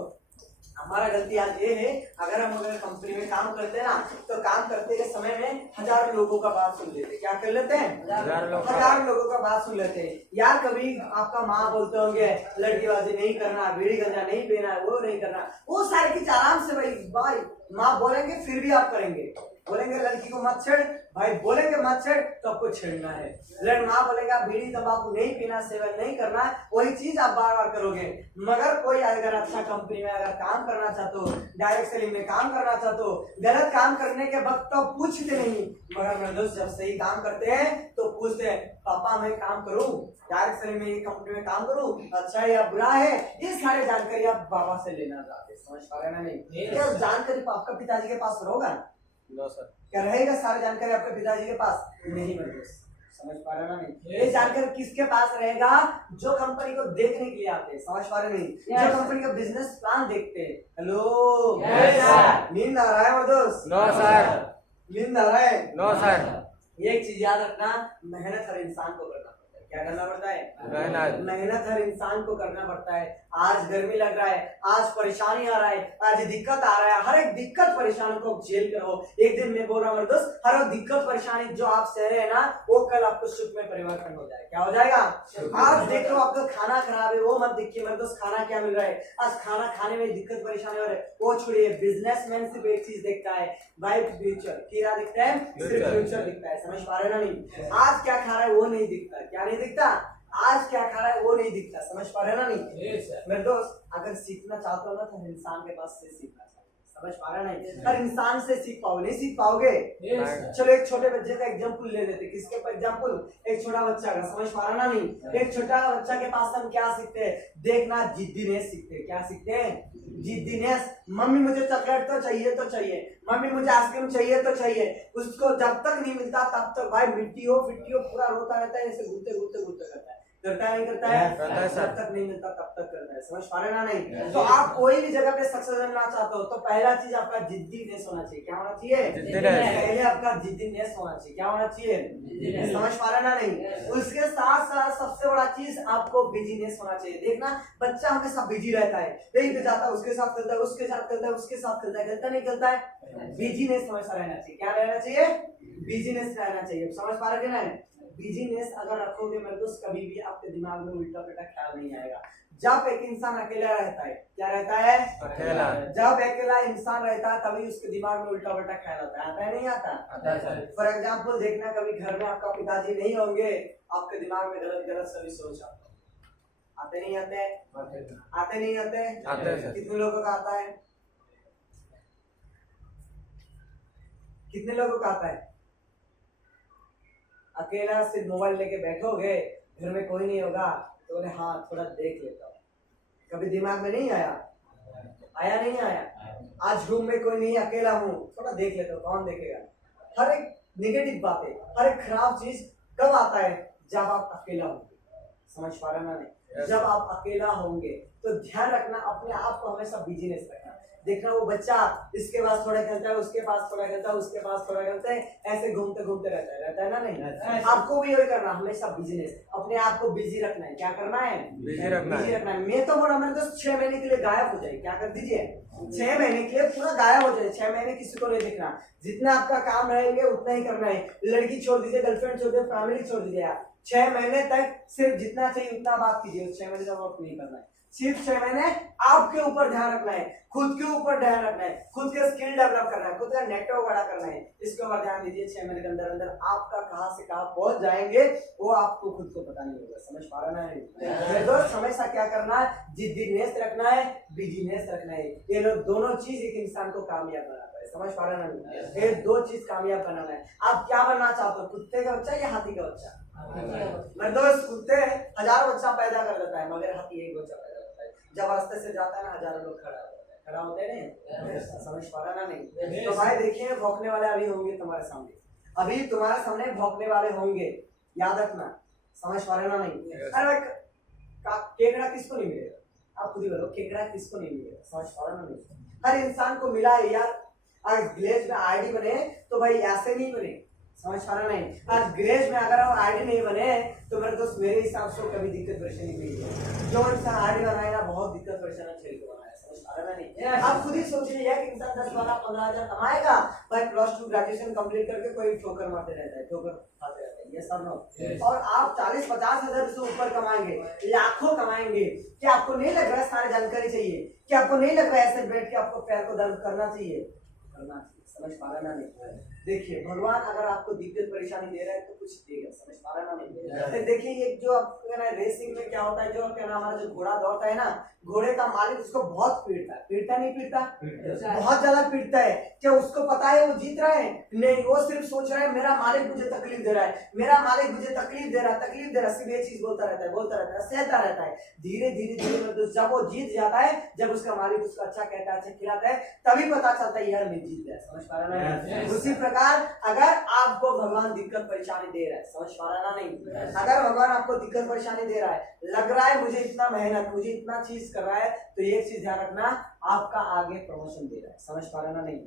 हमारा गलती आज ये है, अगर हम कंपनी में काम करते हैं ना तो काम करते के समय में 1000 लोगों का बात सुन लेते। क्या कर लेते हैं? 1000 लोगों का बात सुन लेते हैं। यार कभी आपका माँ बोलते होंगे लड़कीबाजी नहीं करना, बीड़ी गंजा नहीं पीना, वो नहीं करना, वो सारी चीज आराम से भाई माँ बोलेंगे फिर भी आप करेंगे। बोलेंगे लड़की को मत छेड़, भाई बोलेंगे मत छेड़ तो आपको छेड़ना है। माँ बोलेगा बीड़ी तंबाकू नहीं पीना, सेवन नहीं करना, वही चीज आप बार बार करोगे। मगर कोई अगर अच्छा कंपनी में अगर काम करना चाहते हो, डायरेक्ट सेलिंग में काम करना चाहते हो, गलत काम करने के वक्त तो पूछते नहीं, मगर मेरे दोस्त जब सही काम करते हैं तो पूछते हैं पापा मैं काम करूं, डायरेक्ट सेलिंग में ये कंपनी में काम करूं, अच्छा है या बुरा है, ये सारे जानकारी आप बाबा से लेना चाहते हैं। समझ पा रहे ना नहीं? क्या जानकारी आपका पिताजी के पास होगा? No sir. क्या रहेगा सारी जानकारी आपके पिताजी के पास? नहीं मेरे दोस्त, समझ पा रहे ना नहीं? ये जानकारी किसके पास रहेगा? जो कंपनी को देखने के लिए आते हैं। समझ पा रहे नहीं? जो कंपनी का बिजनेस प्लान देखते हैं। हेलो नींद आ रहा है मेरे दोस्त? No sir. नींद आ रहा है? No sir. एक चीज याद रखना, मेहनत हर इंसान को करना पड़ता है। क्या करना पड़ता है? मेहनत हर इंसान को करना पड़ता है। आज गर्मी लग रहा है, आज परेशानी आ रहा है, आज दिक्कत आ रहा है, हर एक दिक्कत परेशानी को झेल कर हो। एक दिन मैं बोल रहा हूँ दोस्त, हर एक दिक्कत परेशानी जो आप सह रहे हैं ना वो कल आपको सुख में परिवर्तन हो जाए। क्या हो जाएगा? आज देख लो आपका खाना खराब है, वो मत देखिए मेरे दोस्त खाना क्या मिल रहा है। आज खाना खाने में दिक्कत परेशानी हो रही है, वो छोड़िए। बिजनेसमैन सिर्फ एक चीज देखता है भाई, फ्यूचर। क्या दिखता है? सिर्फ फ्यूचर दिखता है। समझ पा रहे ना नहीं? आज क्या खा रहा है वो नहीं दिखता। क्या नहीं दिखता? आज क्या खा रहा है वो नहीं दिखता। समझ पा रहे ना नहीं? मेरे दोस्त अगर सीखना चाहते हो ना तो इंसान के पास से सीखना चाहिए। समझ पा रहे नहीं? हर इंसान से सीख पाओगे, नहीं सीख पाओगे। चलो एक छोटे बच्चे का एग्जाम्पल ले लेते, किसके ऊपर एग्जाम्पल, एक छोटा बच्चा का, समझ पा रहा ना नहीं? एक छोटा बच्चा के पास हम क्या सीखते हैं, देखना जिद्दीनेस सीखते हैं। क्या सीखते हैं? जिद्दीनेस। मम्मी मुझे चॉकलेट तो चाहिए तो चाहिए, मम्मी मुझे आइसक्रीम चाहिए तो चाहिए। उसको जब तक नहीं मिलता तब तक भाई मिट्टी हो फिट्टी हो पूरा रोता रहता है, ऐसे घूमते घूमते घूमते करता है। करता है नहीं करता है? जब तक नहीं मिलता तब तक करता है। समझ पा रहे ना नहीं? तो आप कोई भी जगह पे सक्सेस बनना चाहते हो तो पहला चीज आपका जिद्दीनेस होना चाहिए। क्या होना चाहिए? पहले आपका जिद्दीनेस होना चाहिए। क्या होना चाहिए? समझ पा रहे ना नहीं? उसके साथ साथ सबसे बड़ा चीज आपको बिजीनेस होना चाहिए। देखना बच्चा हमेशा बिजी रहता है, कहीं पे जाता है उसके साथ खेलता है, उसके साथ खेलता है, उसके साथ खेलता है, खेलता नहीं खेलता है। बिजीनेस हमेशा रहना चाहिए। क्या रहना चाहिए? बिजीनेस रहना चाहिए। समझ पा रहे ना? बिजीनेस अगर रखोगे मेरे दोस्त, कभी भी आपके दिमाग में उल्टा पुल्टा ख्याल नहीं आएगा। जब एक इंसान अकेला रहता है, क्या रहता है? अकेला। जब अकेला इंसान रहता है तभी उसके दिमाग में उल्टा पुल्टा ख्याल आता है। आता है नहीं आता? फॉर एग्जाम्पल देखना, कभी घर में आपका पिताजी नहीं होंगे, आपके दिमाग में गलत गलत सभी सोच आते नहीं आते? आते नहीं आते? कितने लोगों का आता है? कितने लोगों का आता है? अकेला सिर्फ मोबाइल लेके बैठोगे, घर में कोई नहीं होगा तो बोले हाँ थोड़ा देख लेता हूँ। कभी दिमाग में नहीं आया? आया नहीं आया? आज रूम में कोई नहीं, अकेला हूँ, थोड़ा देख लेता हूँ, कौन देखेगा? हर एक नेगेटिव बातें, हर एक खराब चीज कब आता है? जब आप अकेला होंगे। समझ पा रहे ना नहीं? जब आप अकेला होंगे तो ध्यान रखना, अपने आप को हमेशा बिजीनेस रखना। देखना वो बच्चा इसके पास थोड़ा खेलता है, उसके पास थोड़ा खेलता है, उसके पास थोड़ा खेलता है, ऐसे घूमते घूमते रहता है ना नहीं? आपको भी यही करना, हमेशा बिजनेस, अपने आप को बिजी रखना है। क्या करना है? बिजी रखना है। मैं तो बोला मेरे दोस्त 6 महीने के लिए गायब हो जाए। क्या कर दीजिए? 6 महीने के लिए पूरा गायब हो जाए। 6 महीने किसी को नहीं देखना, जितना आपका काम रहेंगे उतना ही करना है। लड़की छोड़ दीजिए, गर्लफ्रेंड छोड़ दीजिए, फैमिली छोड़ दीजिए। आप 6 महीने तक सिर्फ जितना चाहिए उतना बात कीजिए। 6 महीने तक वर्क नहीं करना है। सिर्फ 6 महीने आपके ऊपर ध्यान रखना है, खुद के ऊपर ध्यान रखना है, खुद के स्किल डेवलप करना है, खुद का नेटवर्क बड़ा करना है। इसके ऊपर ध्यान दीजिए। 6 महीने के अंदर अंदर आपका कहां से कहां पहुंच जाएंगे वो आपको खुद को पता नहीं होगा। समझ पा रहा है दोस्त? हमेशा क्या करना है? जिद्दीनेस रखना है, बिजीनेस रखना है। ये लोग दोनों चीज एक इंसान को कामयाब बनाता है। समझ पा रहे ना? ये दो चीज कामयाब बनाना है। आप क्या बनना चाहते हो? कुत्ते का बच्चा या हाथी का बच्चा? मेरे दोस्त कुत्ते 1000 बच्चा पैदा कर देता है, मगर हाथी एक बच्चा पैदा करता है। जब रास्ते से जाता है ना, हजारों लोग खड़ा होते हैं नहीं? समझ पा रहा ना नहीं? तो भाई देखिए, भौंकने वाले अभी होंगे तुम्हारे सामने, अभी तुम्हारे सामने भौंकने वाले होंगे, याद रखना। समझ पा रहे ना नहीं? अरे केकड़ा किसको नहीं मिलेगा? आप खुद ही बोलो, केकड़ा किसको नहीं मिलेगा? समझ पा रहे ना नहीं? हर इंसान को मिला है यार। अगर विलेज में आईडी बने तो भाई ऐसे नहीं बने। समझ पा रहा नहीं? आज ग्रेज में अगर हम आईडी नहीं बने तो मेरे दोस्त मेरे हिसाब से कभी दिक्कत परेशानी नहीं है। जो इंसान आईडी बनाएगा बहुत दिक्कत परेशानी झेल के बनाया। समझ पा रहा नहीं? आप खुद ही सोचिए, एक इंसान 10, 12, 15,000 कमाएगा, भाई +2 ग्रेजुएशन कंप्लीट करके कोई ठोकर मारते रहता है, ठोकर खाते रहता है। ये सब लोग, और आप 40-50 हजार से ऊपर कमाएंगे, लाखों कमाएंगे। क्या आपको नहीं लग रहा है सारी जानकारी चाहिए? क्या आपको नहीं लग रहा है ऐसे बैठ के आपको पैर को दर्द करना चाहिए? करना चाहिए। समझ पा रहा नहीं? देखिए, भगवान अगर आपको दिक्कत परेशानी दे रहा है तो कुछ देगा। समझ पा रहा नहीं? देखिए, ये जो आपका रेसिंग में क्या होता है, जो क्या नाम, हमारा जो घोड़ा दौड़ता है ना, घोड़े का मालिक उसको बहुत पीटता नहीं पीटता? बहुत ज्यादा पीटता है। क्या उसको पता है वो जीत रहा है? नहीं, वो सिर्फ सोच रहा है मेरा मालिक मुझे तकलीफ दे रहा है, मेरा मालिक मुझे तकलीफ दे रहा है, सिर्फ ये चीज बोलता रहता है, सहता रहता है। धीरे धीरे जब वो जीत जाता है, जब उसका मालिक उसको अच्छा कहता है, अच्छा खिलाता है, तभी पता चलता है यार मैं जीत गया। समझ पा रहा है? उसी प्रकार अगर आपको भगवान दिक्कत परेशानी दे रहा है, समझ पा रहा नहीं? अगर भगवान आपको दिक्कत परेशानी दे रहा है, लग रहा है मुझे इतना मेहनत, मुझे इतना चीज कर रहा है, तो एक चीज ध्यान रखना, आपका आगे प्रमोशन दे रहा है। समझ पा रहा नहीं?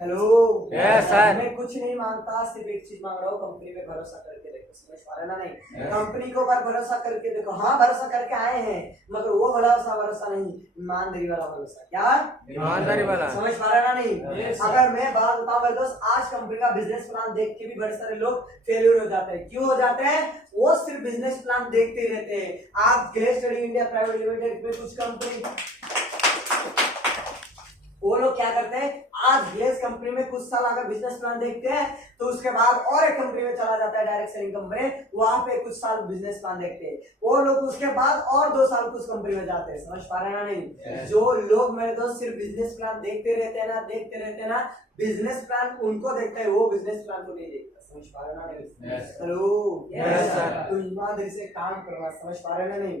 हेलो, मैं कुछ नहीं मांगता, सिर्फ एक चीज मांग रहा हूँ, कंपनी पे भरोसा करके देखो। समझ पा रहा नहीं? कंपनी को पर भरोसा करके देखो। हाँ, भरोसा करके आए हैं, मगर वो भरोसा नहीं, ईमानदारी वाला भरोसा। क्या? ईमानदारी वाला। समझ पा रहा नहीं? अगर मैं बात बताऊं मेरे दोस्त, आज कंपनी का बिजनेस प्लान देख के भी बड़े सारे लोग फेल्यूर हो जाते हैं। क्यों हो जाते हैं? वो सिर्फ बिजनेस प्लान देखते ही रहते हैं। आप great study India private limited में कुछ कंपनी वो लोग क्या करते हैं, आज ये कंपनी में कुछ साल अगर बिजनेस प्लान देखते हैं तो उसके बाद और एक कंपनी में चला जाता है, डायरेक्ट सेलिंग कंपनी, वहां पे कुछ साल बिजनेस प्लान देखते हैं, वो लोग उसके बाद और 2 साल कुछ कंपनी में जाते हैं। समझ पा रहे हैं ना नहीं? जो लोग मेरे दोस्त सिर्फ बिजनेस प्लान देखते रहते हैं ना, बिजनेस प्लान उनको देखता है, वो बिजनेस प्लान को नहीं देखता। समझ पा रहे ना नहीं? हेलो, तो ईमानदारी से काम करना। समझ पा रहे ना नहीं?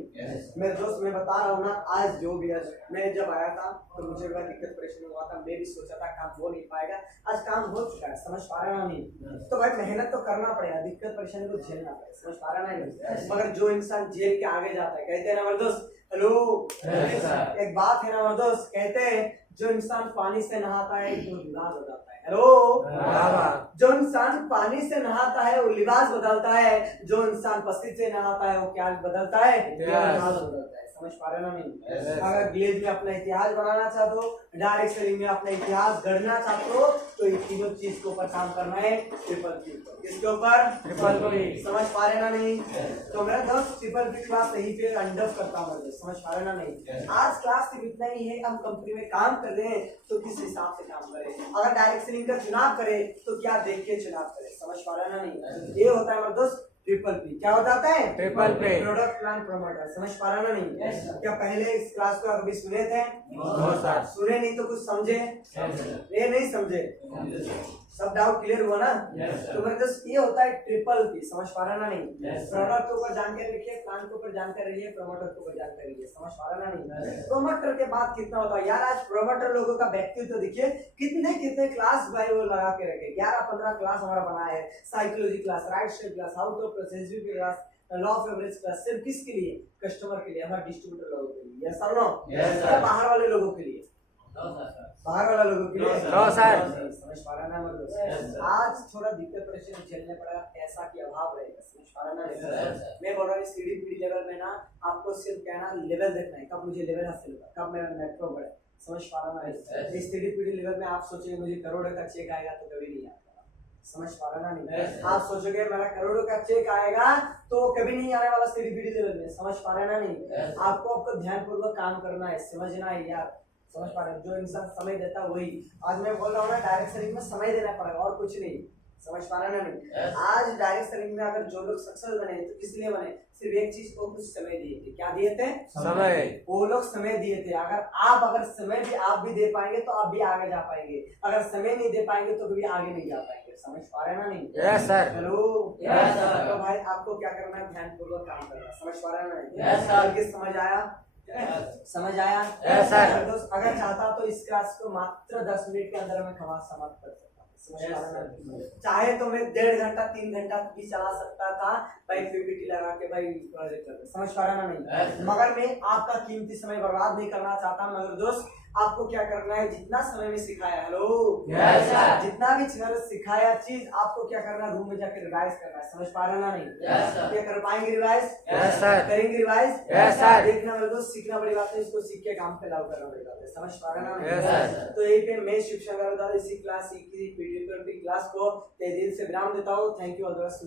मेरे दोस्त मैं बता रहा हूँ ना, आज जो भी आज मैं जब आया था तो मुझे बड़ा दिक्कत परेशानी हुआ था, मैं भी सोचा था काम हो नहीं पाएगा, आज काम हो चुका है। समझ पा रहे ना नहीं? तो भाई मेहनत तो करना पड़ेगा, दिक्कत परेशानी को झेलना पड़ेगा। समझ पा रहे ना नहीं? मगर जो इंसान झेल के आगे जाता है, कहते हैं ना मेरे दोस्त, हेलो, एक बात है ना मेरे दोस्त, कहते हैं जो इंसान पानी से नहाता है वो लिबास बदलता है। हेलो, जो इंसान पानी से नहाता है वो लिबास बदलता है, जो इंसान पसीने से नहाता है वो क्या बदलता है? लिबास बदलता है। समझ पा रहे ना नहीं? अगर ग्लेज में अपना इतिहास बनाना चाहते हो, डायरेक्ट सेलिंग में अपना इतिहास गढ़ना चाहते हो, तो ये तीनों चीज के ऊपर काम करना है, ट्रिपल पी पर। किसके ऊपर? Triple P. समझ पा रहे ना नहीं? तो मेरा दोस्त ट्रिपल पी क्लास यहीं पे अंडर करता हूँ। समझ पा रहे ना नहीं? आज क्लास सिर्फ इतना ही है, हम कंपनी में काम कर रहे हैं तो किस हिसाब से काम करें, अगर डायरेक्ट सेलिंग का चुनाव करें तो क्या देख के चुनाव करें। समझ पा रहे ना नहीं? ये होता है मेरा दोस्त ट्रिपल पी। क्या हो जाता है? Triple P, product plan promoter. समझ पा रहा ना नहीं? क्या पहले इस क्लास को कभी सुने थे? सुने नहीं तो कुछ समझे? ये नहीं समझे, सब डाउट क्लियर हुआ ना? तो मेरे दोस्त ये होता है ट्रिपल पी। समझ पा रहा ना नहीं? प्रोडक्ट के ऊपर जानकारी रखिए, प्लान के ऊपर जानकारी रखिए, प्रमोटर के ऊपर जानकारी रखिए। समझ पा रहा ना नहीं? प्रमोटर के बाद कितना होता है यार, आज प्रमोटर लोगों का व्यक्तित्व देखिए, कितने कितने क्लास भाई वो लगा के रखे, 11-15 क्लास हमारा बना है। Psychology class, right step class, how to process class, law of average class, सिर्फ किसके लिए? कस्टमर के लिए, हमारे डिस्ट्रीब्यूटर लोगों के लिए। यस और नो? बाहर वाले लोगों के लिए, बाहर वाला लोगों के लिए। समझ पा रहा ना मतलब? आज थोड़ा दिक्कत परेशानी झेलने पड़ेगा, पैसा की अभाव रहेगा। समझ पा रहा ना? मैं बोल रहा हूँ सीढ़ी पीढ़ी लेवल में ना, आपको सिर्फ क्या ना लेवल देखना है, कब मुझे लेवल हासिल होगा, कब मेरा नेटवर्क बढ़े। समझ पा रहा ना? इस सीढ़ी पीढ़ी लेवल में आप सोचेंगे मुझे करोड़ों का चेक आएगा तो कभी नहीं आता। समझ पा रहा ना नहीं? आप सोचोगे मेरा करोड़ों का चेक आएगा तो कभी नहीं आने वाला सीढ़ी पीढ़ी लेवल में। समझ पा रहे ना नहीं? आपको ध्यानपूर्वक काम करना है, समझना है यार। समझ पा रहे? जो इंसान समय देता वही, आज मैं बोल रहा हूँ ना डायरेक्ट सेलिंग में समय देना पड़ेगा और कुछ नहीं। समझ पा रहे ना नहीं? आज डायरेक्ट सेलिंग में अगर जो लोग सक्सेस बने तो किस लिए बने? सिर्फ एक चीज को कुछ समय दिए थे। क्या दिए थे? समय। वो लोग समय दिए थे। अगर समय भी आप भी दे पाएंगे तो आप भी आगे जा पाएंगे, अगर समय नहीं दे पाएंगे तो कभी आगे नहीं जा पाएंगे। समझ पा रहे ना नहीं? Yes sir. Hello, yes sir. तो भाई आपको क्या करना है? ध्यानपूर्वक काम करना। समझ पा रहे ना नहीं? Yes sir. समझ आया? समझ आया? Yes sir. दोस्त अगर चाहता तो इस क्लास को मात्र 10 मिनट के अंदर में समाप्त कर सकता। चाहे तो मैं 1.5 घंटा 3 घंटा भी चला सकता था भाई, पीपीटी लगा के भाई प्रोजेक्ट कर। समझ पा रहा ना नहीं? मगर मैं आपका कीमती समय बर्बाद नहीं करना चाहता। मगर दोस्त आपको क्या करना है? जितना समय में सिखाया, हेलो, जितना भी सिखाया चीज आपको क्या करना है? रूम में जाकर रिवाइज करना है। समझ पा रहा ना नहीं? क्या कर पाएंगे रिवाइज? करेंगे रिवाइज? देखना मेरे दोस्त, सीखना बड़ी बात है, इसको सीख के काम पे लागू करना बड़ी बात है। समझ पा रहा ना? तो यही पे मैं शिक्षा द्वारा इसी क्लास क्लास को दिल से विराम देता हूँ। Thank you all the best.